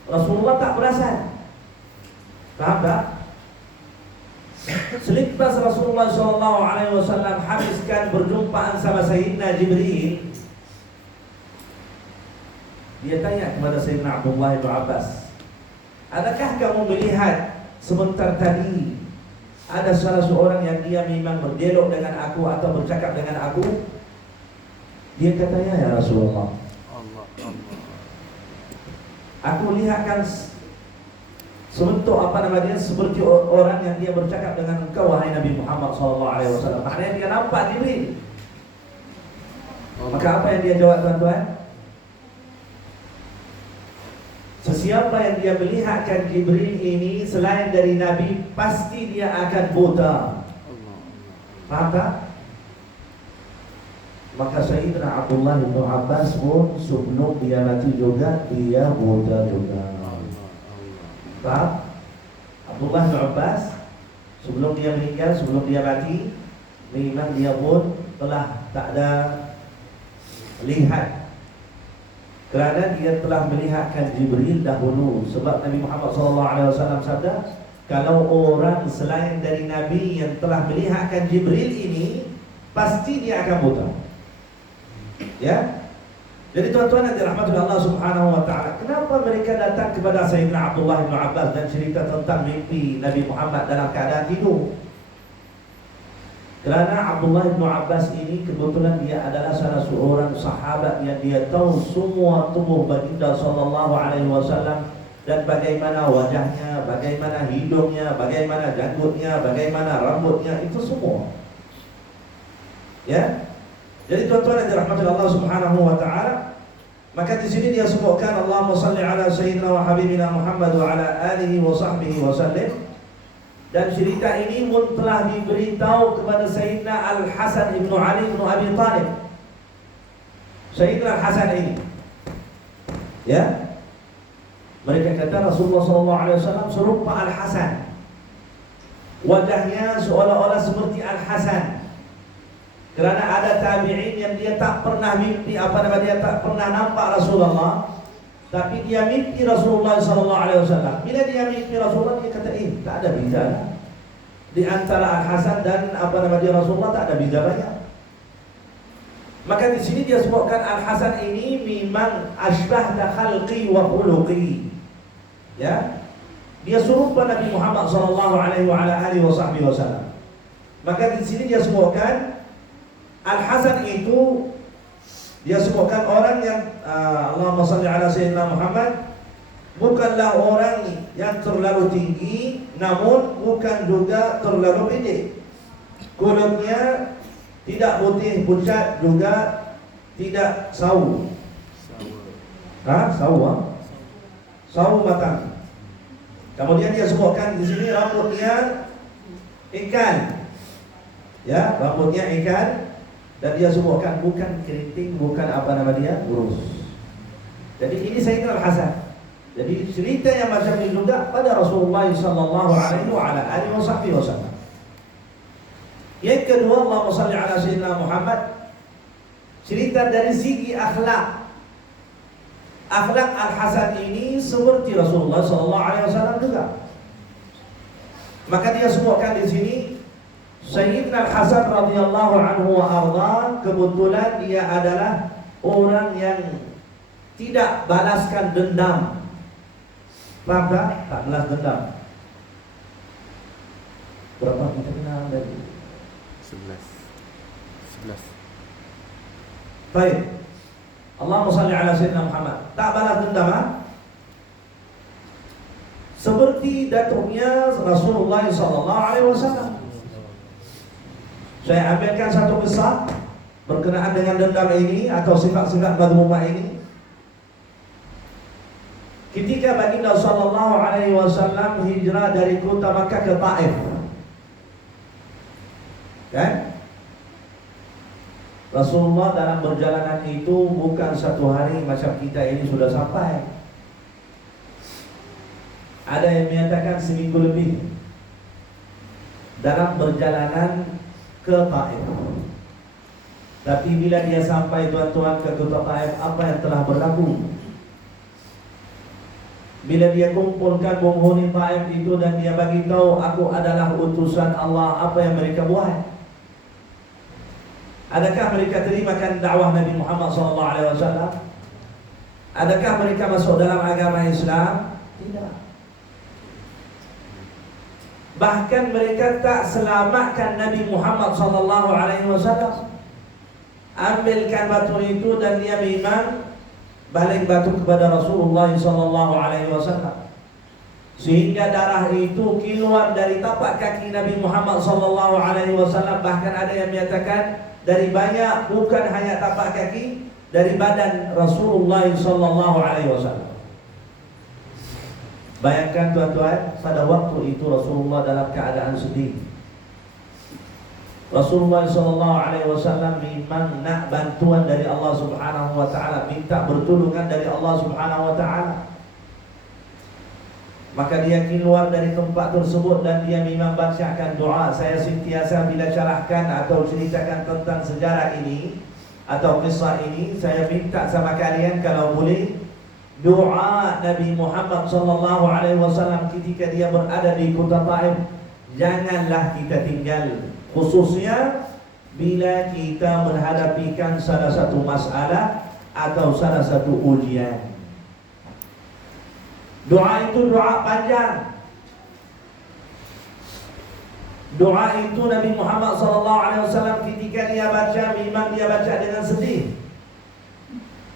Rasulullah tak perasan. Faham tak? Selepas Rasulullah sallallahu alaihi wasallam habiskan berjumpaan sama Sayyidina Jibril, dia tanya kepada Sayyidina Abdullah bin Abbas, adakah kamu melihat sebentar tadi ada salah seorang yang dia memang berdialog dengan aku atau bercakap dengan aku? Dia katanya, ya Rasulullah, Allah. aku lihatkan sebentuk seperti orang yang dia bercakap dengan engkau, wahai Nabi Muhammad SAW. Maknanya dia nampak Jibril. Maka apa yang dia jawab, tuan-tuan? Sesiapa yang dia melihatkan Jibril ini selain dari Nabi, pasti dia akan buta. Faham tak? Maka Sayyidina Abdullah bin Abbas pun sebelum dia mati juga, dia buta juga. Faham? Abdullah bin Abbas sebelum dia meninggal, sebelum dia mati, memang dia pun telah tak ada lihat, kerana dia telah melihatkan Jibril dahulu. Sebab Nabi Muhammad SAW sabda, kalau orang selain dari Nabi yang telah melihatkan Jibril ini, pasti dia akan buta. Ya. Jadi tuan-tuan yang dirahmati Allah Subhanahu wa taala, kenapa mereka datang kepada Sayyidina Abdullah bin Abbas dan cerita tentang mimpi Nabi Muhammad dalam keadaan tidur? Kerana Abdullah bin Abbas ini kebetulan dia adalah salah seorang sahabat yang dia tahu semua tubuh baginda sallallahu alaihi wasallam, dan bagaimana wajahnya, bagaimana hidungnya, bagaimana janggutnya, bagaimana rambutnya, itu semua. Ya. Jadi tuan-tuan yang dirahmati Allah Subhanahu wa taala, maka di sini dia sebutkan Allahumma shalli ala sayyidina wa habibina Muhammad wa ala alihi wa sahbihi wa sallim. Dan cerita ini pun telah diberitahu kepada Sayyidina Al-Hasan ibnu Ali ibnu Abi Talib. Sayyidina Al-Hasan ini, ya, mereka kata Rasulullah SAW serupa Al-Hasan, wajahnya seolah-olah seperti Al-Hasan. Kerana ada tabi'in yang dia tak pernah mimpi, dia tak pernah nampak Rasulullah, tapi dia mimpi Rasulullah SAW. Bila dia mimpi Rasulullah, dia kata, tak ada beza di antara Al-Hasan dan Rasulullah, tak ada beza banyak. Maka di sini dia sebutkan Al-Hasan ini memang asbah khalqi wa khuluqi. Ya, dia serupa Nabi Muhammad SAW. Maka di sini dia sebutkan Al-Hasan itu, dia sebutkan orang yang Allahumma salli ala sayyidina Muhammad, bukanlah orang yang terlalu tinggi, namun bukan juga terlalu pendek. kulitnya tidak putih pucat, juga tidak sawu. Sawu, sawu matang. Kemudian dia sebutkan di sini rambutnya ikan, ya, rambutnya ikan, dan dia sebutkan bukan keriting, bukan apa nama dia, urus. Jadi ini Sayyidina Al-Hasan. Jadi cerita yang macam ini juga pada Rasulullah sallallahu alaihi wasallam. Yang kedua, Allahumma salli ala sayyidina Muhammad, cerita dari segi akhlak. Akhlak Al-Hasan ini seperti Rasulullah sallallahu alaihi wasallam juga. Maka dia sebutkan di sini Sayyidina Al-Hasan radhiyallahu anhu wa arda, kebetulan dia adalah orang yang tidak balaskan dendam. Paham tak? Tak balas dendam. Berapa kita kenal dari? 11. Baik. Allahumma salli ala sayyidina Muhammad. Tak balas dendam, ha? Seperti datuknya Rasulullah sallallahu alaihi wasallam. Saya ambilkan satu kisah berkenaan dengan dendam ini atau sifat-sifat madhumah ini. Ketika baginda sallallahu alaihi wasallam hijrah dari kota Makkah ke Taif, kan? Rasulullah dalam perjalanan itu bukan satu hari macam kita ini sudah sampai. Ada yang menyatakan seminggu lebih dalam perjalanan ke Taif. Tapi bila dia sampai tuan-tuan ke kota Taif, apa yang telah berlaku? Bila dia kumpulkan penghuni Taif itu dan dia bagi tahu, aku adalah utusan Allah, apa yang mereka buat? Adakah mereka terimakan dakwah Nabi Muhammad SAW? Adakah mereka masuk dalam agama Islam? Tidak. Bahkan mereka tak selamatkan Nabi Muhammad SAW. Ambilkan batu itu dan dia memang balik batu kepada Rasulullah SAW, sehingga darah itu keluar dari tapak kaki Nabi Muhammad SAW. Bahkan ada yang menyatakan dari banyak, bukan hanya tapak kaki, dari badan Rasulullah SAW. Bayangkan tuan-tuan, pada waktu itu Rasulullah dalam keadaan sedih. Rasulullah SAW memang nak bantuan dari Allah Subhanahu Wa Taala, minta pertolongan dari Allah Subhanahu Wa Taala. Maka dia keluar dari tempat tersebut dan dia memang bacakan doa. Saya sentiasa bila syarahkan atau ceritakan tentang sejarah ini atau kisah ini, saya minta sama kalian kalau boleh doa Nabi Muhammad SAW ketika dia berada di kota Taif, janganlah kita tinggal. Khususnya bila kita menghadapikan salah satu masalah atau salah satu ujian. Doa itu doa panjang. Doa itu Nabi Muhammad SAW ketika dia baca, memang dia baca dengan sedih.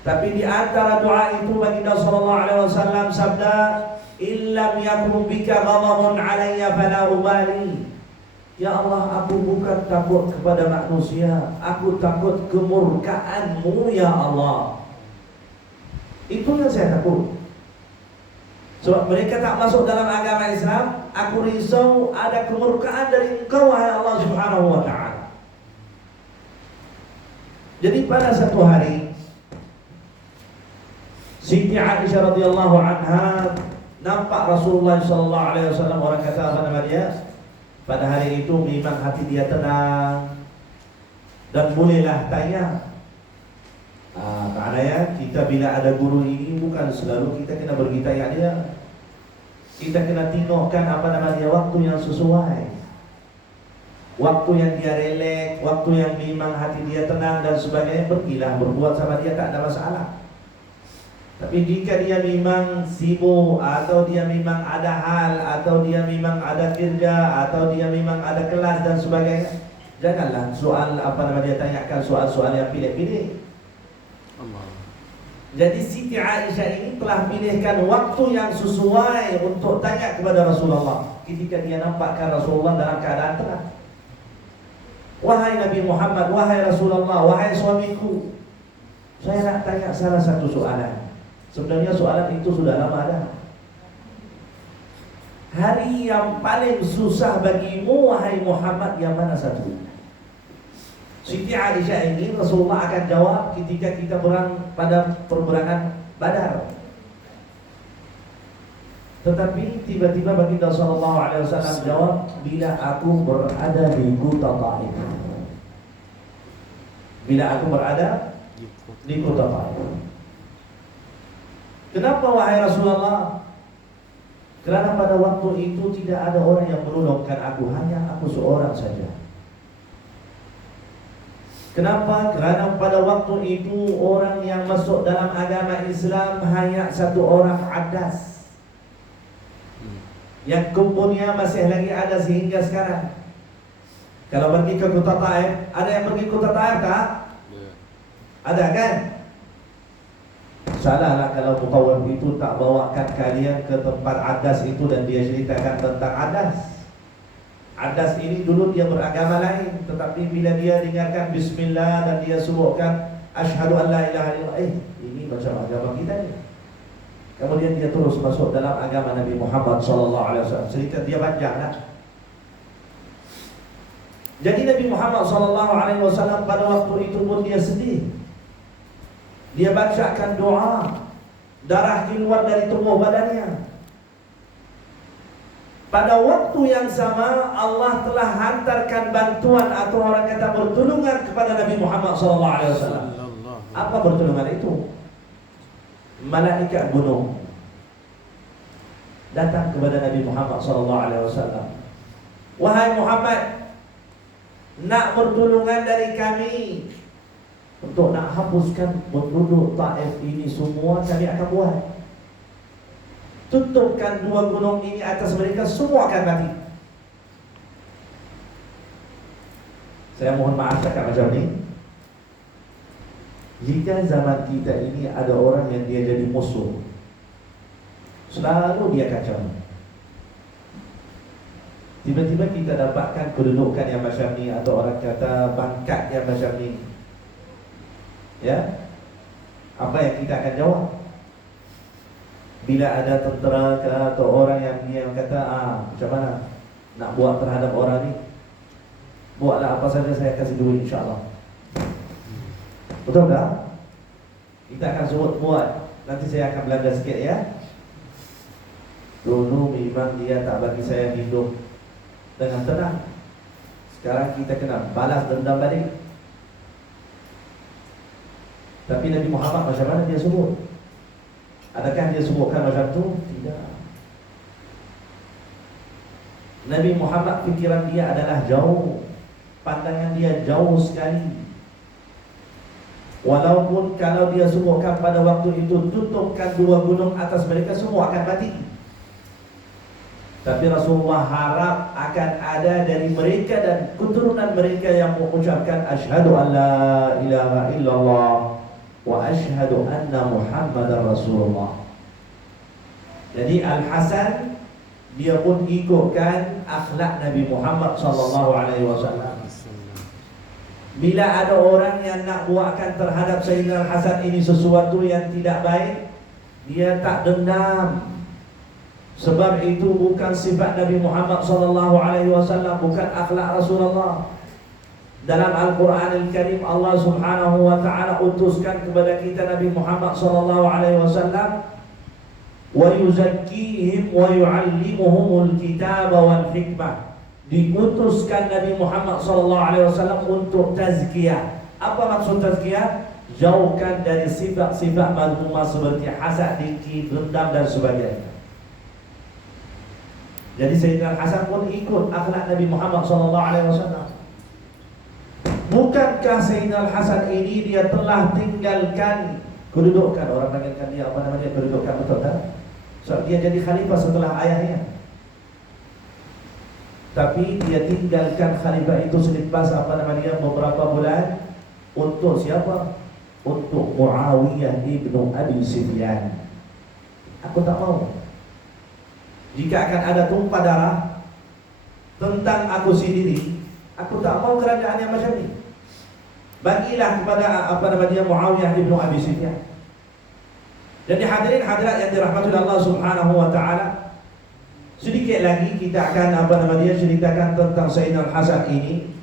Tapi di antara doa itu baginda SAW sabda, "Illam yakun bika ghadabun alayya fala ubali." Ya Allah, aku bukan takut kepada manusia, aku takut kemurkaanmu ya Allah. Itu yang saya takut. Sebab mereka tak masuk dalam agama Islam, aku risau ada kemurkaan dari Engkau wahai Allah Subhanahu Wa Taala. Jadi pada satu hari Siti Aisyah radhiyallahu anha nampak Rasulullah sallallahu alaihi wasallam, orang kata apa nama dia? Pada hari itu memang hati dia tenang dan bolehlah tanya. Karena ya, kita bila ada guru ini bukan selalu kita kena pergi tanya dia. Kita kena tengokkan apa nama dia, waktu yang sesuai, waktu yang dia relax, waktu yang memang hati dia tenang dan sebagainya, pergilah berbuat sama dia, tak ada masalah. Tapi jika dia memang sibuk, atau dia memang ada hal, atau dia memang ada kerja, atau dia memang ada kelas dan sebagainya, janganlah soal apa nama dia tanyakan soal-soal yang pilih-pilih. Jadi Siti Aisyah ini telah pilihkan waktu yang sesuai untuk tanya kepada Rasulullah ketika dia nampakkan Rasulullah dalam keadaan tenang. Wahai Nabi Muhammad, wahai Rasulullah, wahai suamiku, saya nak tanya salah satu soalan. Sebenarnya soalan itu sudah lama ada. Hari yang paling susah bagimu, wahai Muhammad, yang mana satu? Siti Aisyah ini Rasulullah akan jawab ketika kita berang pada perburangan Badar. Tetapi tiba-tiba baginda sallallahu alaihi wasallam jawab, bila aku berada di kota Taif. Bila aku berada di kota Taif. Kenapa wahai Rasulullah? Kerana pada waktu itu tidak ada orang yang menolongkan aku, hanya aku seorang saja. Kenapa? Kerana pada waktu itu orang yang masuk dalam agama Islam hanya satu orang, Adas, yang kumpulnya masih lagi ada sehingga sekarang. Kalau pergi ke kota Taif, ada yang pergi ke kota Taif tak? Ada kan? Salahlah kalau Mutawwif itu tak bawakan kalian ke tempat Adas itu dan dia ceritakan tentang Adas. Adas ini dulu dia beragama lain, tetapi bila dia dengarkan Bismillah dan dia sebutkan Asyhadu an la ilaha illallah, ini macam agama kita ni. Kemudian dia terus masuk dalam agama Nabi Muhammad SAW. Cerita dia panjanglah. Jadi Nabi Muhammad SAW pada waktu itu pun dia sedih. Dia bacakan doa, darah keluar dari tubuh badannya. Pada waktu yang sama Allah telah hantarkan bantuan atau orang kata pertolongan kepada Nabi Muhammad SAW. Apa pertolongan itu? Malaikat gunung datang kepada Nabi Muhammad SAW. Wahai Muhammad, nak pertolongan dari kami untuk nak hapuskan penduduk Taif ini semua, kami akan buat. Tutupkan dua gunung ini atas mereka, semua akan mati. Saya mohon maaf cakap macam ni. Jika zaman kita ini ada orang yang dia jadi musuh, selalu dia kacau. Tiba-tiba kita dapatkan kedudukan yang macam ni, atau orang kata pangkat yang macam ni, ya, apa yang kita akan jawab? Bila ada tentera ke atau orang yang dia kata, macam mana nak buat terhadap orang ni, buatlah apa saja, saya kasih duit insyaAllah. Betul tak? Kita akan sebut buat. Nanti saya akan belajar sikit ya. Dulu memang dia tak bagi saya hidup dengan tenang. Sekarang kita kena balas dendam balik. Tapi Nabi Muhammad macam mana dia sebut? Adakah dia sebutkan macam tu? Tidak. Nabi Muhammad fikiran dia adalah jauh, pandangan dia jauh sekali. Walaupun kalau dia sebutkan pada waktu itu tutupkan dua gunung atas mereka, semua akan mati. Tapi Rasulullah harap akan ada dari mereka dan keturunan mereka yang mengucapkan Asyhadu an la ilaha illallah wa asyhadu anna Muhammadar Rasulullah. Jadi Al-Hasan dia pun ikutkan akhlak Nabi Muhammad SAW. Bila ada orang yang nak buatkan terhadap Sayyidina Al-Hasan ini sesuatu yang tidak baik, dia tak dendam. Sebab itu bukan sifat Nabi Muhammad SAW, bukan akhlak Rasulullah. Dalam Al-Quran Al-Karim Allah Subhanahu wa ta'ala utuskan kepada kita Nabi Muhammad SAW, wa yuzakkihim wa yu'allimuhumul kitaba wal hikmah. Diutuskan Nabi Muhammad SAW untuk tazkiyah. Apa maksud tazkiyah? Jauhkan dari sifat-sifat mazmumah seperti hasad, dengki, dendam dan sebagainya. Jadi Sayyidina Al-Hasan pun ikut akhlak Nabi Muhammad SAW. Bukankah Sayyidina Al-Hasan ini dia telah tinggalkan kedudukan, orang panggilkan dia apa namanya, kedudukan, betul tak? So, dia jadi khalifah setelah ayahnya. Tapi dia tinggalkan khalifah itu selepas apa namanya beberapa bulan. Untuk siapa? Untuk Muawiyah ibnu Abi Sufyan. Aku tak mau. Jika akan ada tumpah darah tentang aku sendiri, Aku tak mau kerajaan yang macam ni. Bagilah kepada Muawiyah ibn Abi Sufyan. Jadi hadirin hadirat yang dirahmati Allah Subhanahu wa taala, sedikit lagi kita akan ceritakan tentang Sayyidina Al-Hasan ini.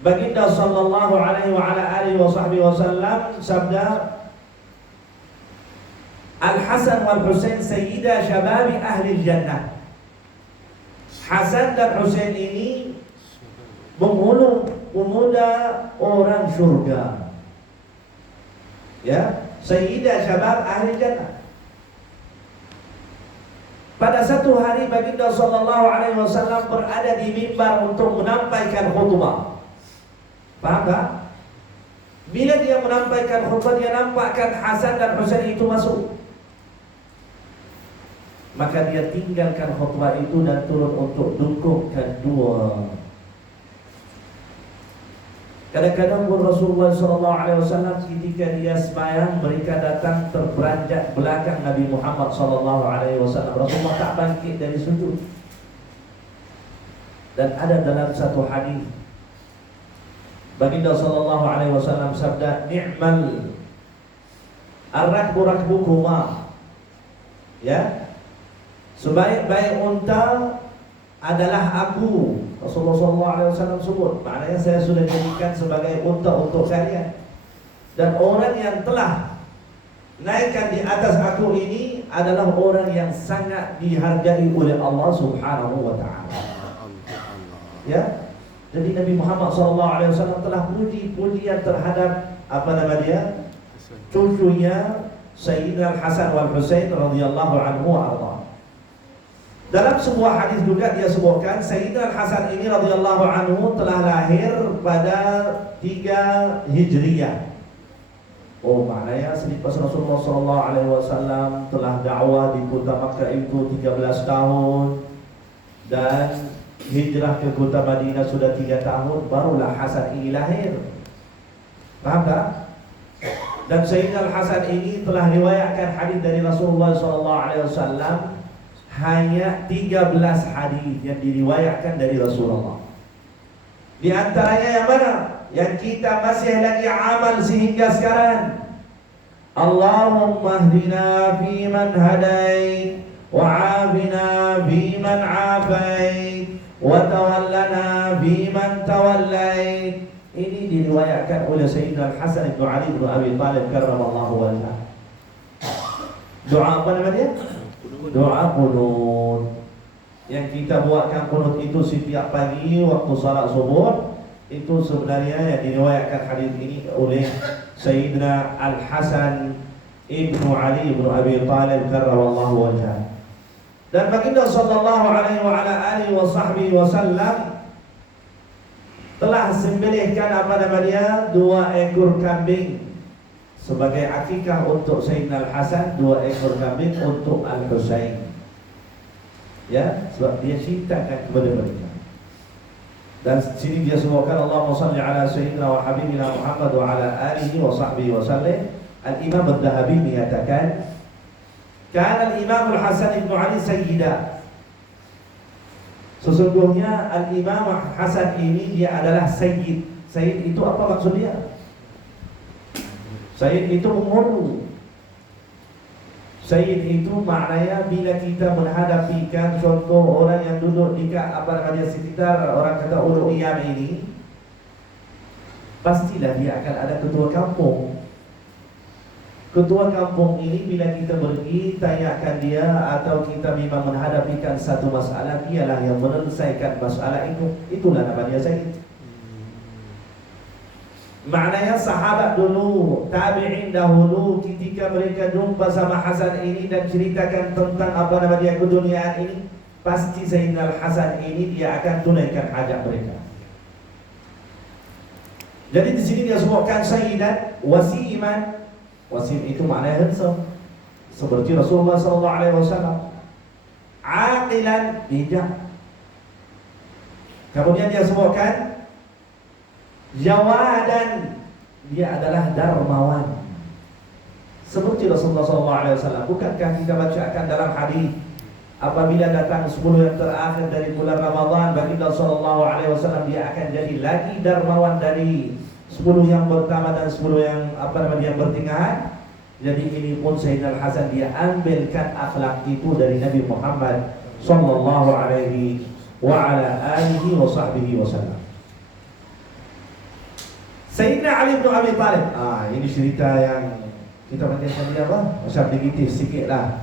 Baginda sallallahu alaihi wa ala alihi wa sahbihi wasallam sabda, Al-Hasan wal Husain sayyida syababi ahli jannah. Hasan dan Husain ini pemuda orang syurga. Ya, sayyida syabab ahli jannah. Pada satu hari baginda sallallahu alaihi wasallam berada di mimbar untuk menyampaikan khutbah. Faham tak? Bila dia menyampaikan khutbah, dia nampakkan Hasan dan Husain itu masuk. Maka dia tinggalkan khutbah itu dan turun untuk dukung kedua. Kadang-kadang pun Rasulullah SAW ketika dia sembahyang, mereka datang terberanjak belakang Nabi Muhammad SAW. Rasulullah tak bangkit dari sujud. Dan ada dalam satu hadis Baginda SAW sabda, ni'mal ar-rakbu rakbukuma. Ya, sebaik-baik unta adalah aku. Rasulullah SAW sebut, maknanya saya sudah jadikan sebagai unta untuk kalian. Dan orang yang telah naikkan di atas aku ini adalah orang yang sangat dihargai oleh Allah Subhanahu wa taala. Ya. Jadi Nabi Muhammad SAW telah puji-pujian terhadap cucunya Sayyidina Al-Hasan wal Husain radhiyallahu anhu wa. Dalam sebuah hadis juga dia sebutkan Sayyidina Al-Hasan ini radhiyallahu anhu telah lahir pada 3 Hijriyah. Oh, maknanya selepas Rasulullah SAW telah dakwah di kota Makkah itu 13 tahun dan hijrah ke kota Madinah sudah 3 tahun, barulah Hasan ini lahir. Faham tak? Dan Sayyidina Al-Hasan ini telah riwayatkan hadis dari Rasulullah SAW hanya 13 hadis yang diriwayatkan dari Rasulullah. Di antaranya yang mana? Yang kita masih lagi amal sehingga sekarang. Allahumma hdina fi man hadait wa afina fi man afait wa tawallana fi man tawallait. Ini diriwayatkan oleh Sayyidina Al-Hasan bin Ali bin Abi Talib karramallahu wajhah. Doa apa namanya? Doa qunut. Yang kita buatkan qunut itu setiap pagi waktu salat subuh. Itu sebenarnya yang diriwayatkan hadis ini oleh Sayyidina Al-Hasan ibnu Ali ibnu Abi Talib karramallahu wajhah. Dan baginda sallallahu alaihi wa ala alihi wa sahbihi wasallam telah sembelihkan 2 ekor kambing sebagai akikah untuk Sayyidina Al-Hasan, 2 ekor kambing untuk Al-Husain. Ya, sebab dia cintakan kepada mereka. Dan sini dia sebutkan Allahumma salli ala sayyidina wa habibina Muhammad wa ala alihi wa sahbihi wa sallim. Al-Imam Al-Dhahabi menyatakan, kana Al-Imam Al-Hasan ibn Ali sayyida. Sesungguhnya Al-Imam Hasan ini dia adalah sayyid. Sayyid itu apa maksud dia? Sayyid itu penghulu. Sayyid itu maknanya bila kita menghadapikan contoh orang yang duduk di sekitar orang kata ulul iyam ini, pastilah dia akan ada ketua kampung. Ketua kampung ini bila kita pergi tanyakan dia atau kita memang menghadapikan satu masalah, dialah yang menyelesaikan masalah itu. Itulah nama dia Sayyid. Maknanya sahabat dulu, tabi'in dahulu ketika mereka jumpa sama Hasan ini dan ceritakan tentang keduniaan ini, pasti Sayyidina Al-Hasan ini dia akan tunaikan hajat mereka. Jadi di sini dia sebutkan sayyidan wasiman. Wasim itu maknanya handsome, seperti Rasulullah SAW. Aqilan, bijak. Kemudian dia sebutkan jawadan, dia adalah darmawan, seperti Rasulullah SAW. Bukankah kita bacakan dalam hadis apabila datang 10 yang terakhir dari bulan Ramadan, baginda sallallahu alaihi wasallam dia akan jadi lagi dermawan dari 10 yang pertama dan 10 yang yang bertinggahan. Jadi ini pun Sayyidina Al-Hasan dia ambilkan akhlak itu dari Nabi Muhammad sallallahu alaihi wa ala alihi wa sahbihi wasallam. Sayyidina Ali bin Abi Thalib. Ini cerita yang kita baca tadi apa? Macam negatif sikit lah.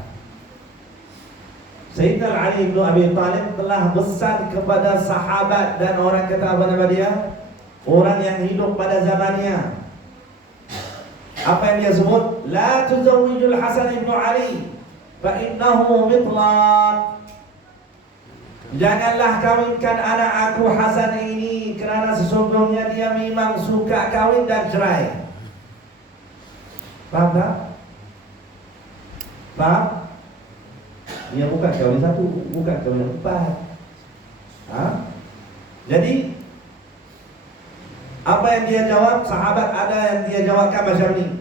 Sayyidina Ali bin Abi Thalib telah pesan kepada sahabat dan orang kata apa nama dia? Orang yang hidup pada zamannya. Apa yang dia sebut? La tuzawwijul Hasan bin Ali fa innahu mitlaq. Janganlah kawinkan anak aku Hasan ini kerana sesungguhnya dia memang suka kawin dan cerai. Faham tak? Faham? Dia bukan kawin satu, bukan kawin empat. Jadi apa yang dia jawab? Sahabat ada yang dia jawabkan macam ni.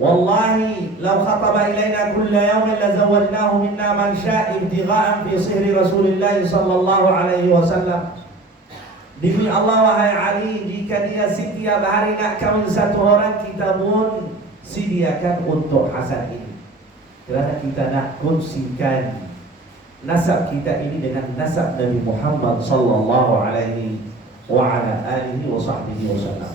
Wallahi law khataba ilaina kulla yawmin la zawwajnahu minna man syaa ibtigha'an fi sihri Rasulillah sallallahu alaihi wasallam. Demi Allah wahai Ali, jika dia setiap hari nak kawin satu orang, kita pun sediakan untuk Hasan ini. Kerana kita nak kongsikan nasab kita ini dengan nasab Nabi Muhammad sallallahu alaihi wa ala alihi wa sahbihi wasallam.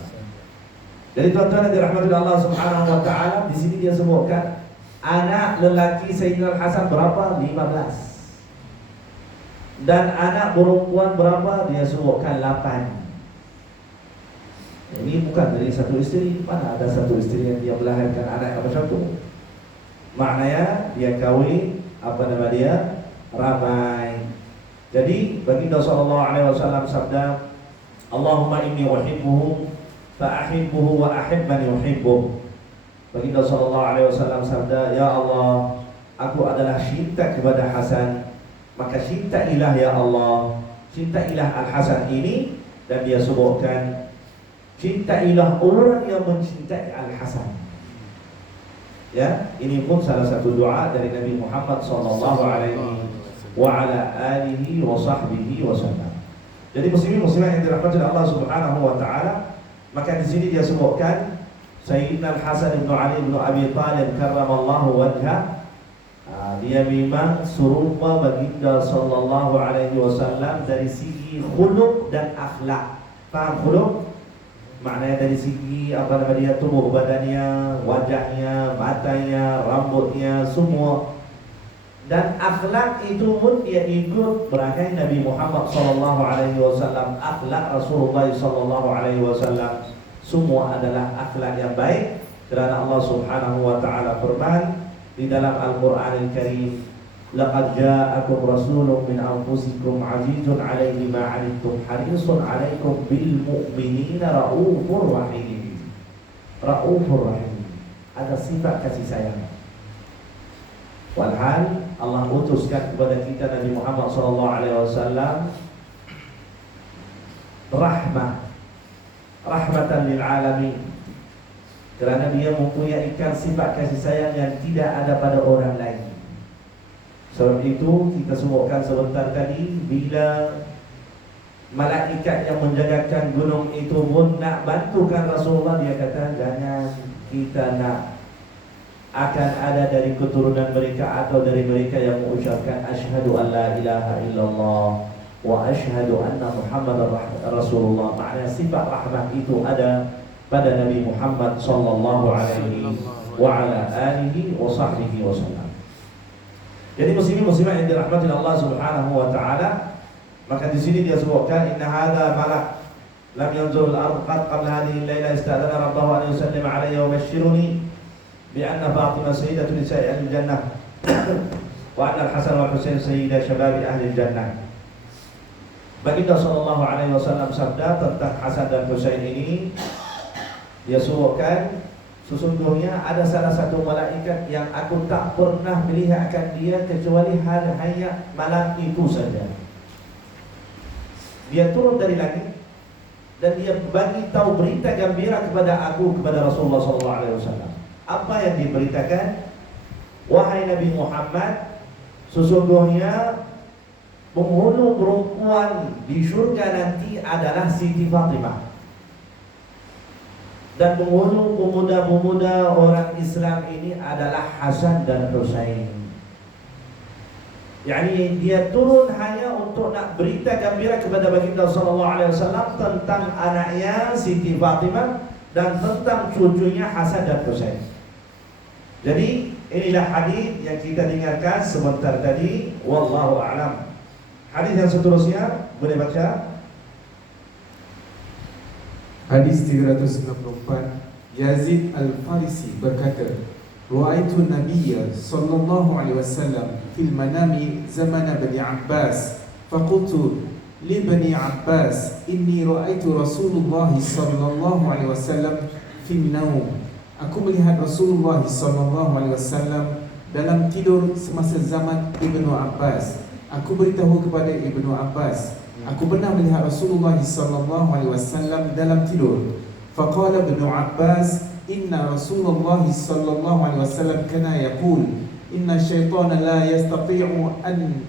Jadi tuan-tuan yang dirahmati Allah Subhanahu wa taala, di sini dia sebutkan anak lelaki Sayyidina Al-Hasan berapa? 15. Dan anak perempuan berapa? Dia sebutkan 8. Ini bukan dari satu isteri. Mana ada satu isteri yang dia melahirkan anak macam tu? Maknanya dia kahwin ramai. Jadi baginda sallallahu alaihi wasallam sabda, Allahumma inni uhibbuhu fa ahibbuhu wa ahibbani uhibbuh. Baginda sallallahu alaihi wasallam sabda, ya Allah, aku adalah cinta kepada Hasan, maka cintailah ya Allah, cintailah Al-Hasan ini. Dan dia sebutkan, cintailah orang yang mencintai Al-Hasan. Ya, ini pun salah satu doa dari Nabi Muhammad sallallahu alaihi wa ala alihi wa sahbihi wasallam. Jadi muslimin muslimat yang dirahmati Allah Subhanahu wa taala, maka di sini dia sebutkan Sayyidina Al-Hasan bin Ali bin Abi Thalib karramallahu wajhah. Dia memang serupa baginda sallallahu alaihi wasallam dari segi khuluq dan akhlak. Faham khuluq? Maknanya dari segi dia tubuh badannya, wajahnya, matanya, rambutnya, semua. Dan akhlak itu pun dia ikut berakai Nabi Muhammad sallallahu alaihi wasallam. Akhlak Rasulullah sallallahu alaihi wasallam semua adalah akhlak yang baik. Kerana Allah Subhanahu wa taala firman di dalam Al-Qur'anil Karim, laqad ja'akum rasulun min anfusikum 'azizun 'alaihi ma 'anittum harisun 'alaikum bil mu'minina raufur rahim. Raufur rahim. Ada sifat kasih sayang. Walhal Allah utuskan kepada kita Nabi Muhammad SAW rahmatan lil alamin. Kerana dia mempunyai sifat kasih sayang yang tidak ada pada orang lain. Sebab itu kita sebutkan sebentar tadi, bila malaikat yang menjagakan gunung itu pun nak bantukan Rasulullah, dia kata jangan, kita nak akan ada dari keturunan mereka atau dari mereka yang mengucapkan asyhadu an la ilaha illallah wa asyhadu anna Muhammadar Rasulullah. Maknanya sifat rahmat itu ada pada Nabi Muhammad sallallahu alaihi wa ala alihi wa sahbihi wasallam. Jadi muslimin muslimat yang dirahmati Allah Subhanahu wa taala, maka di sini dia sebutkan inna hadza malak lam yanzur al-ard qad qabla hadhihi al-laila ista'dana rabbahu an yusallima alayya wa bashshiruni bi anna Fatimah sayyidatu nisa'i ahli jannah wa anna al-Hasan wal Husain sayyida syababi ahli jannah. Baginda sallallahu alaihi wasallam sabda tentang Hasan dan Husain ini, dia sebutkan sesungguhnya ada salah satu malaikat yang aku tak pernah melihatkan dia kecuali hanya malam itu saja. Dia turun dari langit dan dia bagi tahu berita gembira kepada aku, kepada Rasulullah SAW. Apa yang diberitakan? Wahai Nabi Muhammad, Sesungguhnya penghulu perempuan di surga nanti adalah Siti Fatimah. Dan penghulu pemuda-pemuda orang Islam ini adalah Hasan dan Husain. Yani dia turun hanya untuk nak berita gembira kepada baginda sallallahu alaihi wasallam tentang anaknya Siti Fatimah dan tentang cucunya Hasan dan Husain. Jadi inilah hadis yang kita dengarkan sebentar tadi. Wallahu a'lam. Hadis yang seterusnya boleh baca? Hadis 394, Yazid Al-Farisi berkata, Ru'aitu Nabiyya sallallahu alaihi wasallam fil manami zamana Bani Abbas, faqultu li Bani Abbas inni ru'aitu Rasulullah sallallahu alaihi wasallam fil naum. Aku melihat Rasulullah sallallahu alaihi wasallam dalam tidur semasa zaman Ibnu Abbas. Aku beritahu kepada Ibnu Abbas, aku pernah melihat Rasulullah sallallahu alaihi wasallam dalam tidur. Faqala Ibnu Abbas, inna Rasulullah sallallahu alaihi wasallam kana yaqul, inna syaitana la yastati'u an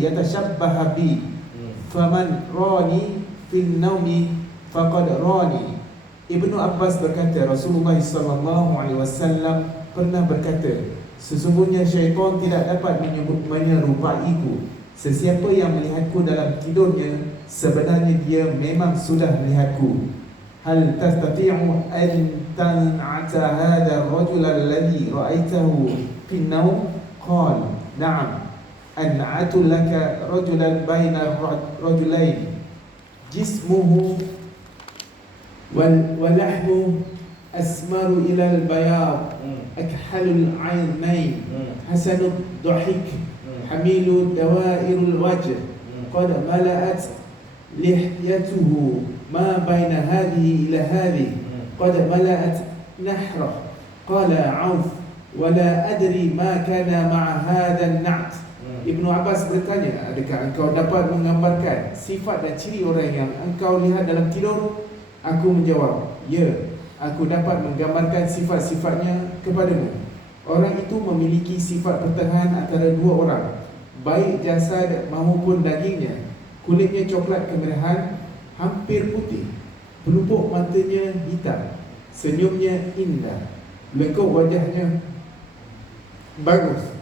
yatashabbaha bi, faman rani fil naumi faqad rani. Ibnu Abbas berkata, Rasulullah sallallahu alaihi wasallam pernah berkata, sesungguhnya syaitan tidak dapat menyerupaiku. Sesiapa yang melihatku dalam tidurnya, sebenarnya dia memang sudah melihatku. Hal tastati'u an tan'ata hadha ar-rajul alladhi ra'aitahu fi an-nawm? Qala na'am. An'atu laka rajulan baina rajulain jismuhu wal lahmu asmaru ila al-bayad akhalul aynain hasanul dhahik hamilud dawairul wajh qad mala'at lihyatuhu ma baina hadhihi ila hadhihi qad mala'at nahrah. Qala Auf wala adri ma kana ma'a hadha an-na't. Ibnu Abbas bertanya, adakah engkau dapat menggambarkan sifat dan ciri orang yang engkau lihat dalam tidur? Aku menjawab, ya, aku dapat menggambarkan sifat-sifatnya kepadamu. Orang itu memiliki sifat pertengahan antara dua orang, baik jasad maupun dagingnya. Kulitnya coklat kemerahan, hampir putih. Pelupuk matanya hitam. Senyumnya indah. Lekuk wajahnya bagus.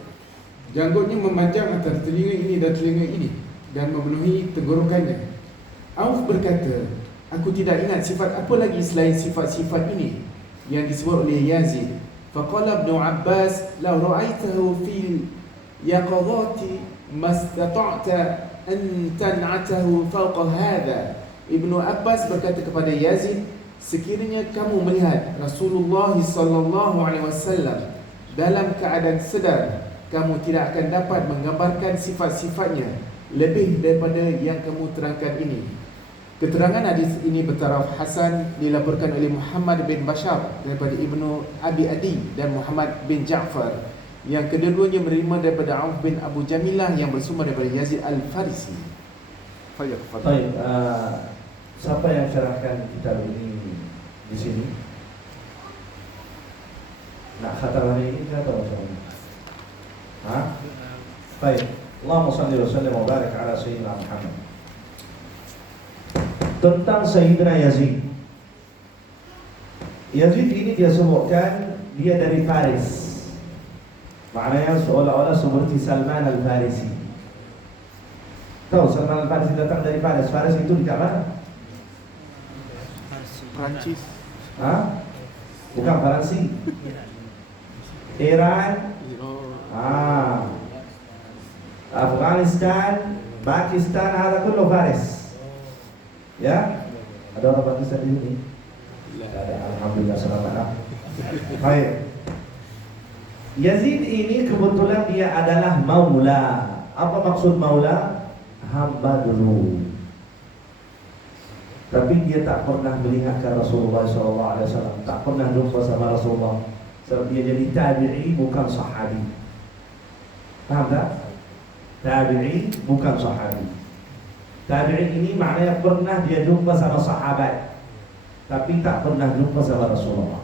Janggutnya memanjang antara telinga ini dan telinga ini dan memenuhi tenggorokannya. Auf berkata, aku tidak ingat sifat apa lagi selain sifat-sifat ini yang disebut oleh Yazid. Faqala Ibnu Abbas, law ra'aitahu fil yaqadati mastata'ta an tan'atahu fawqa hadha. Ibnu Abbas berkata kepada Yazid, sekiranya kamu melihat Rasulullah sallallahu alaihi wasallam dalam keadaan sedar, kamu tidak akan dapat menggambarkan sifat-sifatnya lebih daripada yang kamu terangkan ini. Keterangan hadis ini bertaraf hasan dilaporkan oleh Muhammad bin Bashar daripada Ibnu Abi Adi dan Muhammad bin Ja'far, yang kedua-duanya menerima daripada Auf bin Abu Jamilah yang bersumber daripada Yazid Al-Farisi. Baik, siapa yang syarahkan kitab ini di sini? Nak khatam hari ini atau macam mana? Ha? Baik. Allahumma salli wa sallim wa barik ala sayyidina Muhammad. Tentang Sayyidina Yazid. Yazid ini dia sebutkan dia dari Faris. Maknanya seolah-olah seperti Salman Al-Farisi. Tahu Salman Al-Farisi datang dari Faris. Faris itu di mana? Perancis. Ha? Bukan Faransi. Iran. Afghanistan, Pakistan, ada kullu Faris. Ya? Ada orang Pakistan di sini? Tidak ada. Alhamdulillah, selamat. Baik. Yazid ini kebetulan dia adalah maula. Apa maksud maula? Hamba dulu. Tapi dia tak pernah melihatkan Rasulullah SAW, tak pernah jumpa sama Rasulullah. Sebab dia jadi tabi'i bukan sahabi. Faham tak? Tabi'i bukan sahabi. Tabi'i ini maknanya pernah dia jumpa sama sahabat, tapi tak pernah jumpa sama Rasulullah.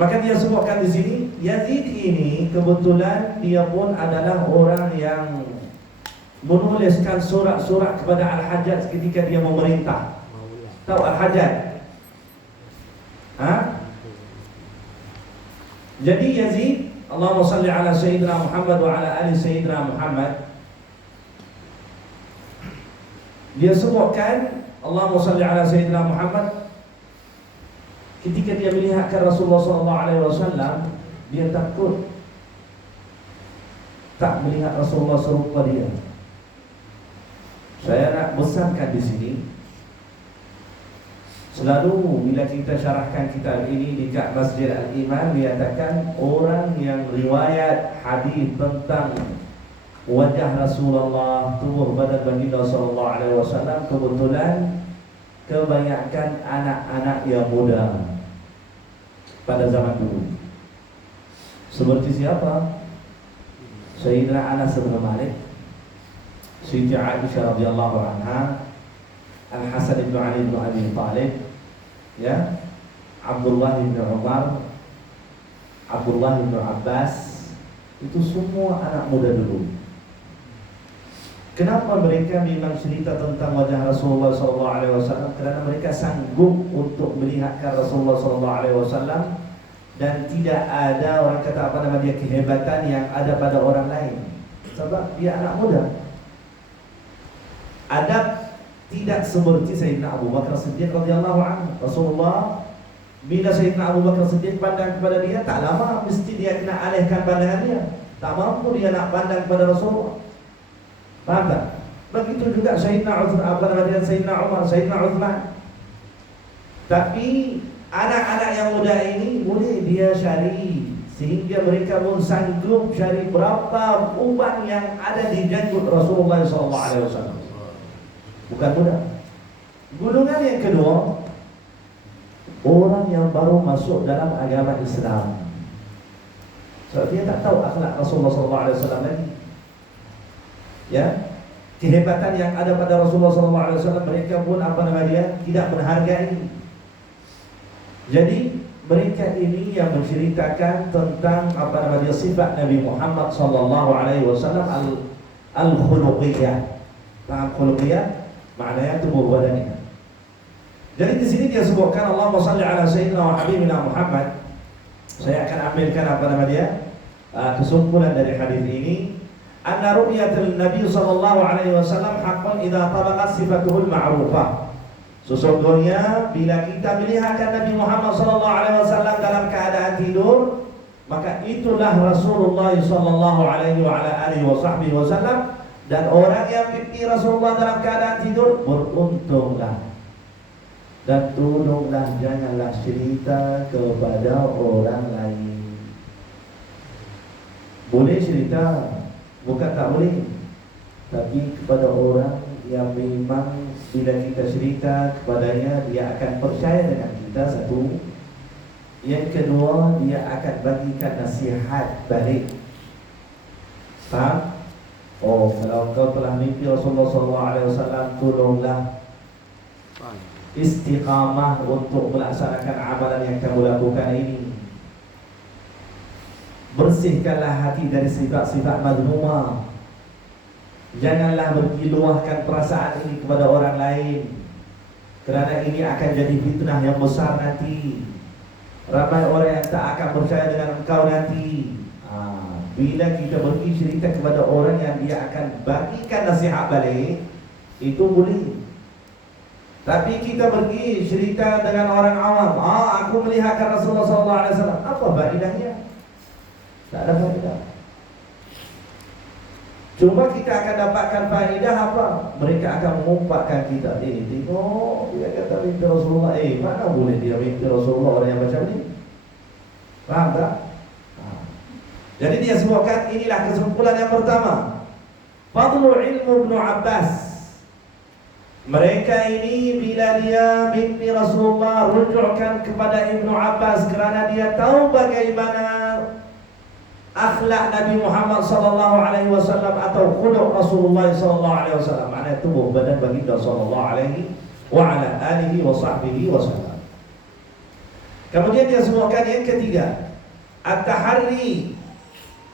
Maka dia sebutkan di sini Yazid ini kebetulan dia pun adalah orang yang menuliskan surat-surat kepada Al-Hajjaj ketika dia memerintah. Tahu Al-Hajjaj? Jadi Yazid, Allahumma salli ala Sayyidina Muhammad wa ala ali Sayyidina Muhammad, dia sebutkan Allahumma salli ala Sayyidina Muhammad ketika dia melihatkan Rasulullah SAW, dia takut tak melihat Rasulullah serupa dia. Saya nak besarkan di sini, selalu bila kita syarahkan kitab ini di kat Masjid Al-Iman, dikatakan orang yang riwayat hadis tentang wajah Rasulullah, tubuh badan baginda sallallahu alaihi wasallam, kebetulan kebanyakan anak-anak yang muda pada zaman dulu. Seperti siapa? Sayyidina Anas bin Malik, Siti Aisyah radhiyallahu anha, Al-Hasan bin Ali bin Abi Talib, ya, Abdullah bin Umar, Abdullah bin Abbas, itu semua anak muda dulu. Kenapa mereka memang cerita tentang wajah Rasulullah SAW? Kerana mereka sanggup untuk melihatkan Rasulullah SAW, dan tidak ada orang kata apa nama dia kehebatan yang ada pada orang lain, sebab dia anak muda. Adab tidak seperti Sayyidina Abu Bakar Siddiq radhiyallahu anhu. Rasulullah, bila Sayyidina Abu Bakar Siddiq pandang kepada dia, tak lama mesti dia kena alihkan pandangan dia. Tak mampu dia nak pandang kepada Rasulullah. Faham tak? Begitu juga Sayyidina Umar, Sayyidina Uthman. Tapi anak-anak yang muda ini boleh dia syari, sehingga mereka pun sanggup syari berapa uban yang ada di janggut Rasulullah SAW. Bukan mudah. Golongan yang kedua, orang yang baru masuk dalam agama Islam. So dia tak tahu akhlak Rasulullah SAW lagi. Ya, kehebatan yang ada pada Rasulullah SAW, mereka pun apa nama dia tidak menghargai. Jadi mereka ini yang menceritakan tentang apa nama dia sifat Nabi Muhammad SAW al-khuluqiyah. Paham khuluqiyah? Maknanya tubuh badannya. Jadi di sini dia sebutkan Allahumma salli ala sayyidina wa habibina Muhammad. Saya akan ambilkan apa nama dia kesimpulan dari hadis ini. Anna ru'yatul Nabi sallallahu alaihi wasallam haqqan idza tabaqat sifatuhul ma'rufah. Sesungguhnya bila kita melihatkan Nabi Muhammad sallallahu alaihi wasallam dalam keadaan tidur, maka itulah Rasulullah sallallahu alaihi wa ala alihi wasallam. Dan orang yang mimpi Rasulullah dalam keadaan tidur, beruntunglah. Dan tolonglah janganlah cerita kepada orang lain. Boleh cerita, bukan tak boleh, tapi kepada orang yang memang bila kita cerita kepadanya, dia akan percaya dengan kita, satu. Yang kedua, dia akan bagikan nasihat balik. Faham? Oh, kalau kau telah mimpi Rasulullah SAW, tolonglah istiqamah untuk melaksanakan amalan yang kamu lakukan ini. Bersihkanlah hati dari sifat-sifat mazmumah. Janganlah berkiluahkan perasaan ini kepada orang lain, kerana ini akan jadi fitnah yang besar nanti. Ramai orang yang tak akan percaya dengan engkau nanti. Bila kita pergi cerita kepada orang yang dia akan bagikan nasihat balik, itu boleh. Tapi kita pergi cerita dengan orang awam, aku melihatkan Rasulullah SAW, apa faedahnya? Tak ada faedah. Cuma kita akan dapatkan faedah apa? Mereka akan mengumpatkan kita. Tengok, dia kata mimpi Rasulullah. Mana boleh dia mimpi Rasulullah orang yang macam ni? Faham tak? Jadi dia sebutkan inilah kesimpulan yang pertama. Fadlu ilmu Ibnu Abbas. Mereka ini bila dia mimpi Rasulullah, rujukkan kepada Ibnu Abbas kerana dia tahu bagaimana akhlak Nabi Muhammad SAW atau khuluq Rasulullah SAW. Maknanya tubuh badan baginda sallallahu alaihi wa ala alihi wa sahbihi wasallam. Kemudian dia sebutkan yang ketiga, at-taharri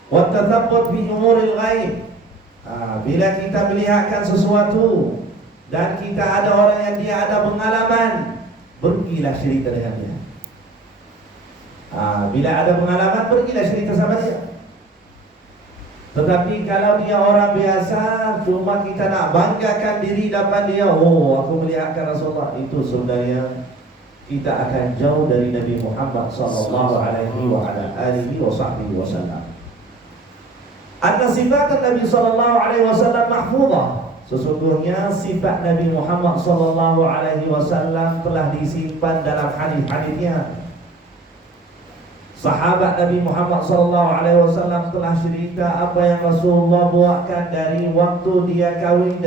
wa tathabbut bi umuril ghaib. Bila kita melihatkan sesuatu dan kita ada orang yang dia ada pengalaman, pergilah cerita dengan dia. Bila ada pengalaman, pergilah cerita sama dia. Tetapi kalau dia orang biasa, cuma kita nak banggakan diri depan dia, oh aku melihatkan Rasulullah, itu sebenarnya kita akan jauh dari Nabi Muhammad sallallahu alaihi wa ala alihi wa sahbihi wasallam. Anna sifat Nabi sallallahu alaihi wasallam mahfuzah. Sesungguhnya sifat Nabi Muhammad sallallahu alaihi wasallam telah disimpan dalam hadis-hadisnya. Sahabat Nabi Muhammad sallallahu alaihi wasallam telah cerita apa yang Rasulullah buatkan dari waktu dia kahwin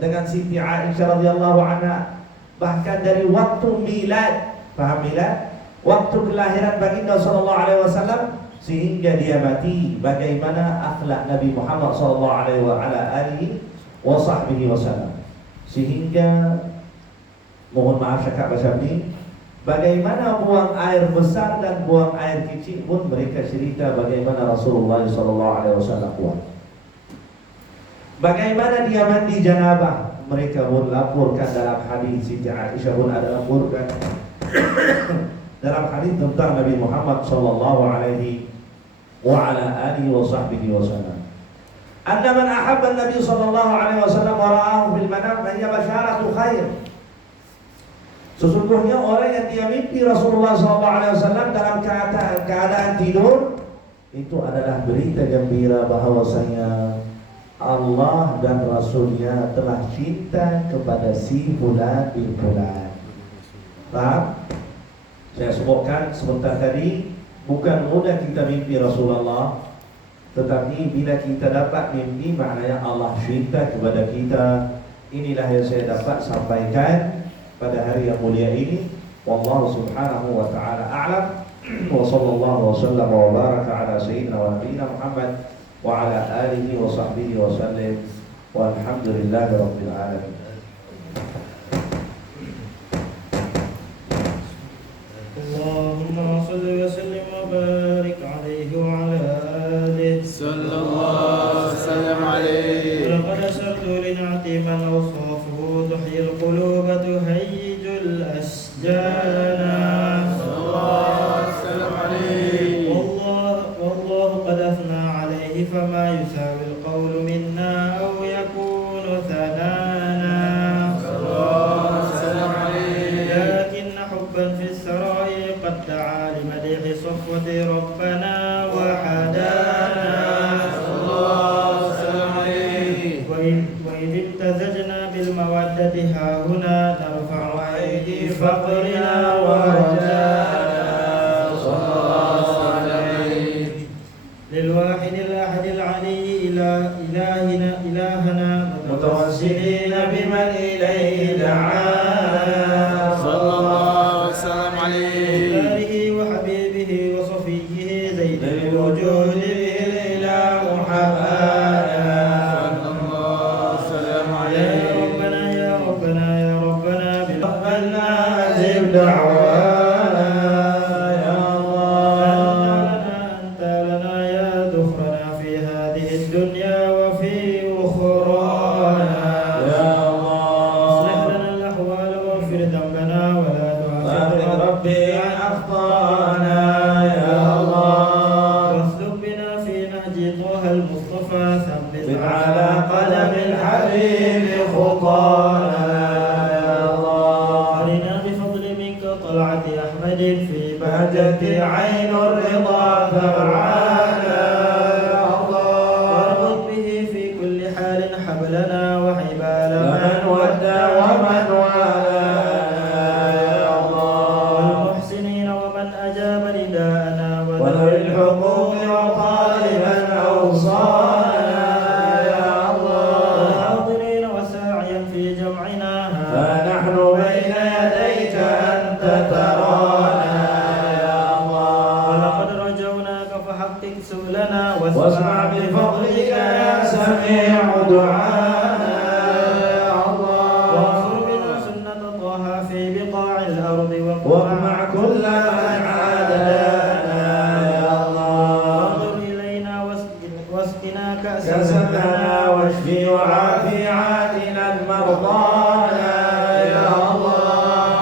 dengan Siti Aisyah radhiyallahu anha, bahkan dari waktu milad, paham milad? Waktu kelahiran baginda sallallahu alaihi wasallam sehingga dia mati, bagaimana akhlak Nabi Muhammad sallallahu alaihi wa ala alihi wa sahbihi wasallam. Sehingga mohon maaf cakap macam ni, bagaimana buang air besar dan buang air kecil pun mereka cerita bagaimana Rasulullah SAW buat. Bagaimana dia mandi janabah, mereka pun laporkan dalam hadis. Siti Aisyah pun ada laporkan dalam hadis tentang Nabi Muhammad SAW wa ala alihi wa sahbihi wasallam. Anna man ahabba Nabi SAW wa ra'ahu fil manam hiya basyaratu khair. Sesungguhnya orang yang dia mimpi Rasulullah SAW dalam keadaan tidur, itu adalah berita gembira bahwasanya Allah dan Rasulnya telah cinta kepada si fulan bin fulan. Paham? Saya sebutkan sebentar tadi, bukan mudah kita mimpi Rasulullah, tetapi bila kita dapat mimpi, maknanya Allah cinta kepada kita. Inilah yang saya dapat sampaikan pada hari yang mulia ini. Wallahu subhanahu wa ta'ala a'lam. Wa sallallahu wa sallam wa baraka ala sayyidina wa nabiyina Muhammad wa ala alihi wa sahbihi wa sallim. Walhamdulillahi rabbil alamin. Allahumma salli wa sallim wa barik alaihi wa ala alihi sallallahu sallam alaihi. Wa laqad asartu li na'ti man awsafuhu tuhyil quluba tuhayyijul asjana sallallahu sallam alaihi. Wallahu qad athna alaihi fama yusawi al-qawlu minna aw yakunu thanana sallallahu sallam alaihi. Lakinna hubban fi as-sarai qad da'a li madhi safwati rabbana wa hadana sallallahu sallam alaihi. Wa idh imtazajna bil mawaddati hahuna narfa'u aydi faqrina wa rajana sallallahu alaihi. Lil wahidil ahadil ali ilahana mutawassilina biman ilayhi da'ana sallallahu sallam alaihi. Alihi wa habibihi wa safiyyihi zaidil wujudi bil ilahu habana sallallahu sallam alaihi. Ya Rabbana ya Rabbana bil rabbana ajib da'wana ya Allah. Anta lana ya dhufrana fi hadhihi ad-dunya wa fi ukhrana ya Allah. Aslih lana al-ahwal waghfir dhanbana wa la tu'akhidhna rabbi an akhtana ya Allah. Wasluk bina fi nahji taha al-mustafa thabbit ala qadami al-habib khutana ya Allah. Arina bi fadli minka tal'ati ahmadin fi bahjati 'ainur ridha tab'ana ya Allah. Warqud bihi fi kulli halin hablana wa hibala man wadda wa man walana ya Allah. Wal muhsinina wa man ajaba nida'ana wa dhil huquqi wa taliban awsana ya Allah. Wal hadirina wa sa'iyan fi jam'ina فنحن بين يديك أنت ترانا يا الله. ولقد رجوناك فحقق سؤلنا واسمع بفضلك يا سميع دعانا يا الله. وانصر بنا سنة طه في بقاع الأرض واقمع كل من عادانا يا الله. مرضانا واشف وعافي عادنا مرضانا يا الله.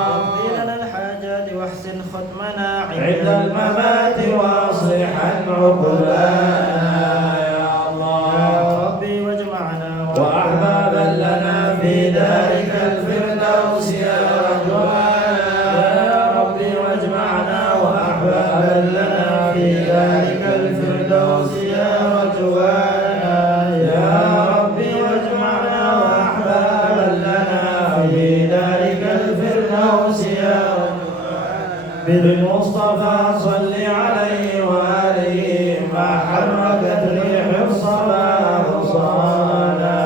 واقض لنا الحاجات واحسن ختمنا عند الممات واصلح عقبانا يا الله. يا ربي واجمعنا وأحبابا لنا في دارك الفردوس يا رجوانا يا ربي واجمعنا وأحبابا لنا في دارك الفردوس يا رجوانا يا ربي واجمعنا وأحبابا لنا في دارك الفردوس يا رجوانا. بالمصطفى صل عليه وآله ما حركت ريح الصلاة أبصارنا.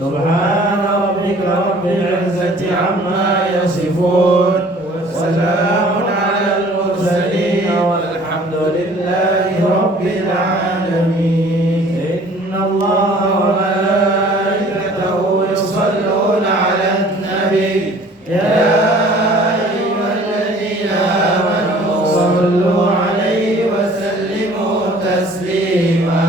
سبحان ربك رب العزة عما يصفون وسلام على المرسلين والحمد لله رب العالمين. إن الله وملائكته يصلون على النبي يا أيها الذين آمنوا صلوا عليه وسلموا تسليما.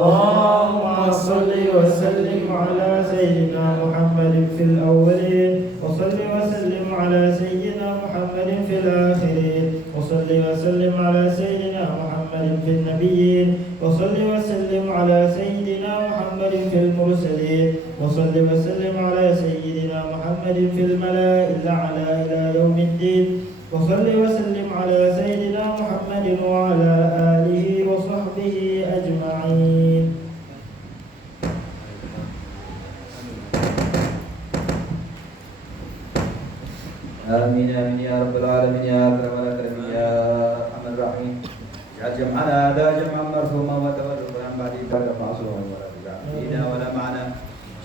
اللهم صل وسلم على سيدنا محمد في الأولين وصل وسلم على سيدنا محمد في الآخرين وصل وسلم على سيدنا محمد في النبيين وصل وسلم على سيدنا محمد في المرسلين وصل وسلم على سيدنا محمد في الملائكة الأعلى إلى يوم الدين وصل وسلم على سيدنا محمد وعلى آله وصحبه أجمعين. آمين آمين يا رب العالمين يا أكرم الأكرمين يا أرحم الراحمين. اجعل جمعنا هذا جمعا مرحوما وتفرقنا عن بعده فرقا معصوما ولا تجعل فينا ولا معنا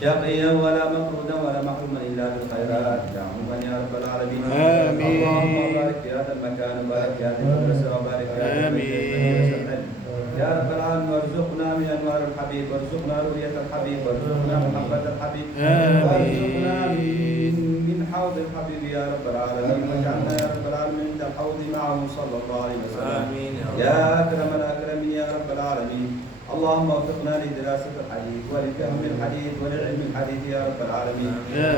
شقيا ولا مطرودا ولا محروما إلا بالخيرات عموما يا رب العالمين. آمين. اللهم بارك في هذا المكان وبارك في هذه المدرسة وبارك في هذا المسجد يا رب العالمين. وارزقنا من أنوار الحبيب وارزقنا رؤية الحبيب وارزقنا محبة الحبيب وارزقنا من حوض الحبيب يا رب العالمين. واجعلنا يا رب العالمين عند الحوض معه صلى الله عليه وسلم. آمين يا أكرم الأكرمين يا رب العالمين. اللهم وفقنا لدراسة الحديث ولفهم الحديث ولعلم الحديث يا رب العالمين.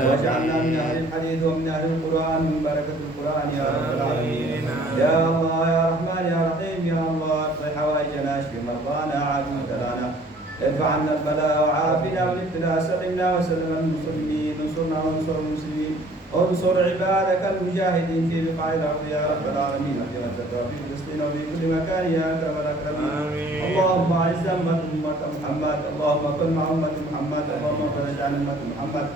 واجعلنا من أهل الحديث ومن أهل القرآن من بركة القرآن يا رب العالمين. يا الله يا رحمن يا رحيم يا الله اقض حوائجنا اشف مرضانا عاف مبتلانا ارفع عنا البلاء وعافنا والابتلاء سلمنا وسلم المسلمين انصرنا وانصر المسلمين انصر عبادك المجاهدين في بقاع الارض يا رب العالمين في مكة وفي فلسطين وفي كل مكان يا اكرم الاكرمين. اللهم اعز امة محمد اللهم كن مع امة محمد اللهم فرج عن امة محمد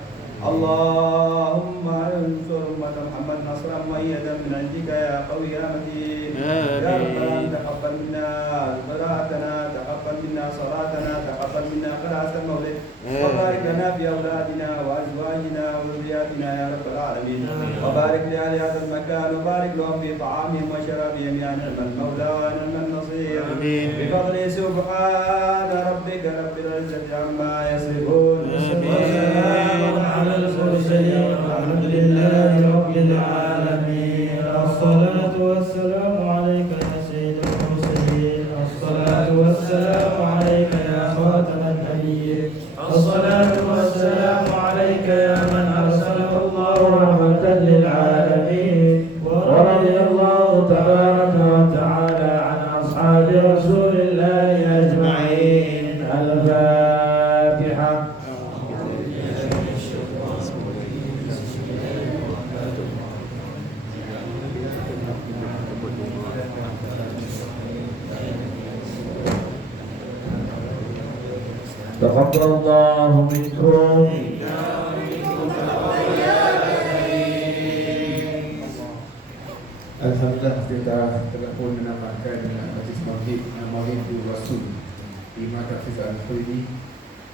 اللهم انصر امة محمد نصرا مؤيدا من عندك يا قوي يا متين. يا رب العالمين تقبل منا قراءتنا تقبل منا صلاتنا تقبل منا قراءة المولد وبارك لنا في اولادنا وازواجنا وذرياتنا يا رب العالمين. وبارك لاهل هذا المكان وبارك لهم في طعامهم وشرابهم يا نعم المولى ونعم النصير. بفضل سبحان ربك رب العزة عما يصفون وسلام على المرسلين والحمد لله رب العالمين. الصلاة والسلام عليك يا سيد المرسلين. الصلاة والسلام عليك يا خاتم النبيين. الصلاة والسلام عليك يا من أرسله الله رحمة للعالمين. ورضي الله تبارك وتعالى عن أصحاب رسول الله أجمعين. الفاتحة. تقبل الله منكم. Alhamdulillah kita telah pun menambahkan majlis Maulid Rasul di Markaz Hafiz Al-Khuwaini.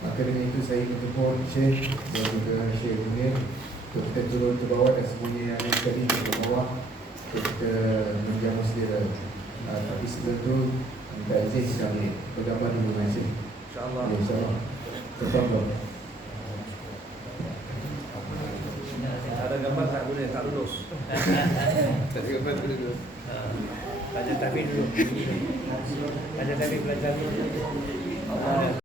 Maka dengan itu saya bertepun Syekh dan juga Syekh Munir untuk kita turun ke bawah dan semuanya yang lain tadi ke bawah untuk kita menjamu sedia. Tapi sebelum itu minta izin kami bergambar di rumah Syekh. InsyaAllah. InsyaAllah. Tetap. Ada gambar tak boleh, tak lulus. Tak ada gambar boleh dulu. Ada tapi dulu. Ada tapi belajar dulu.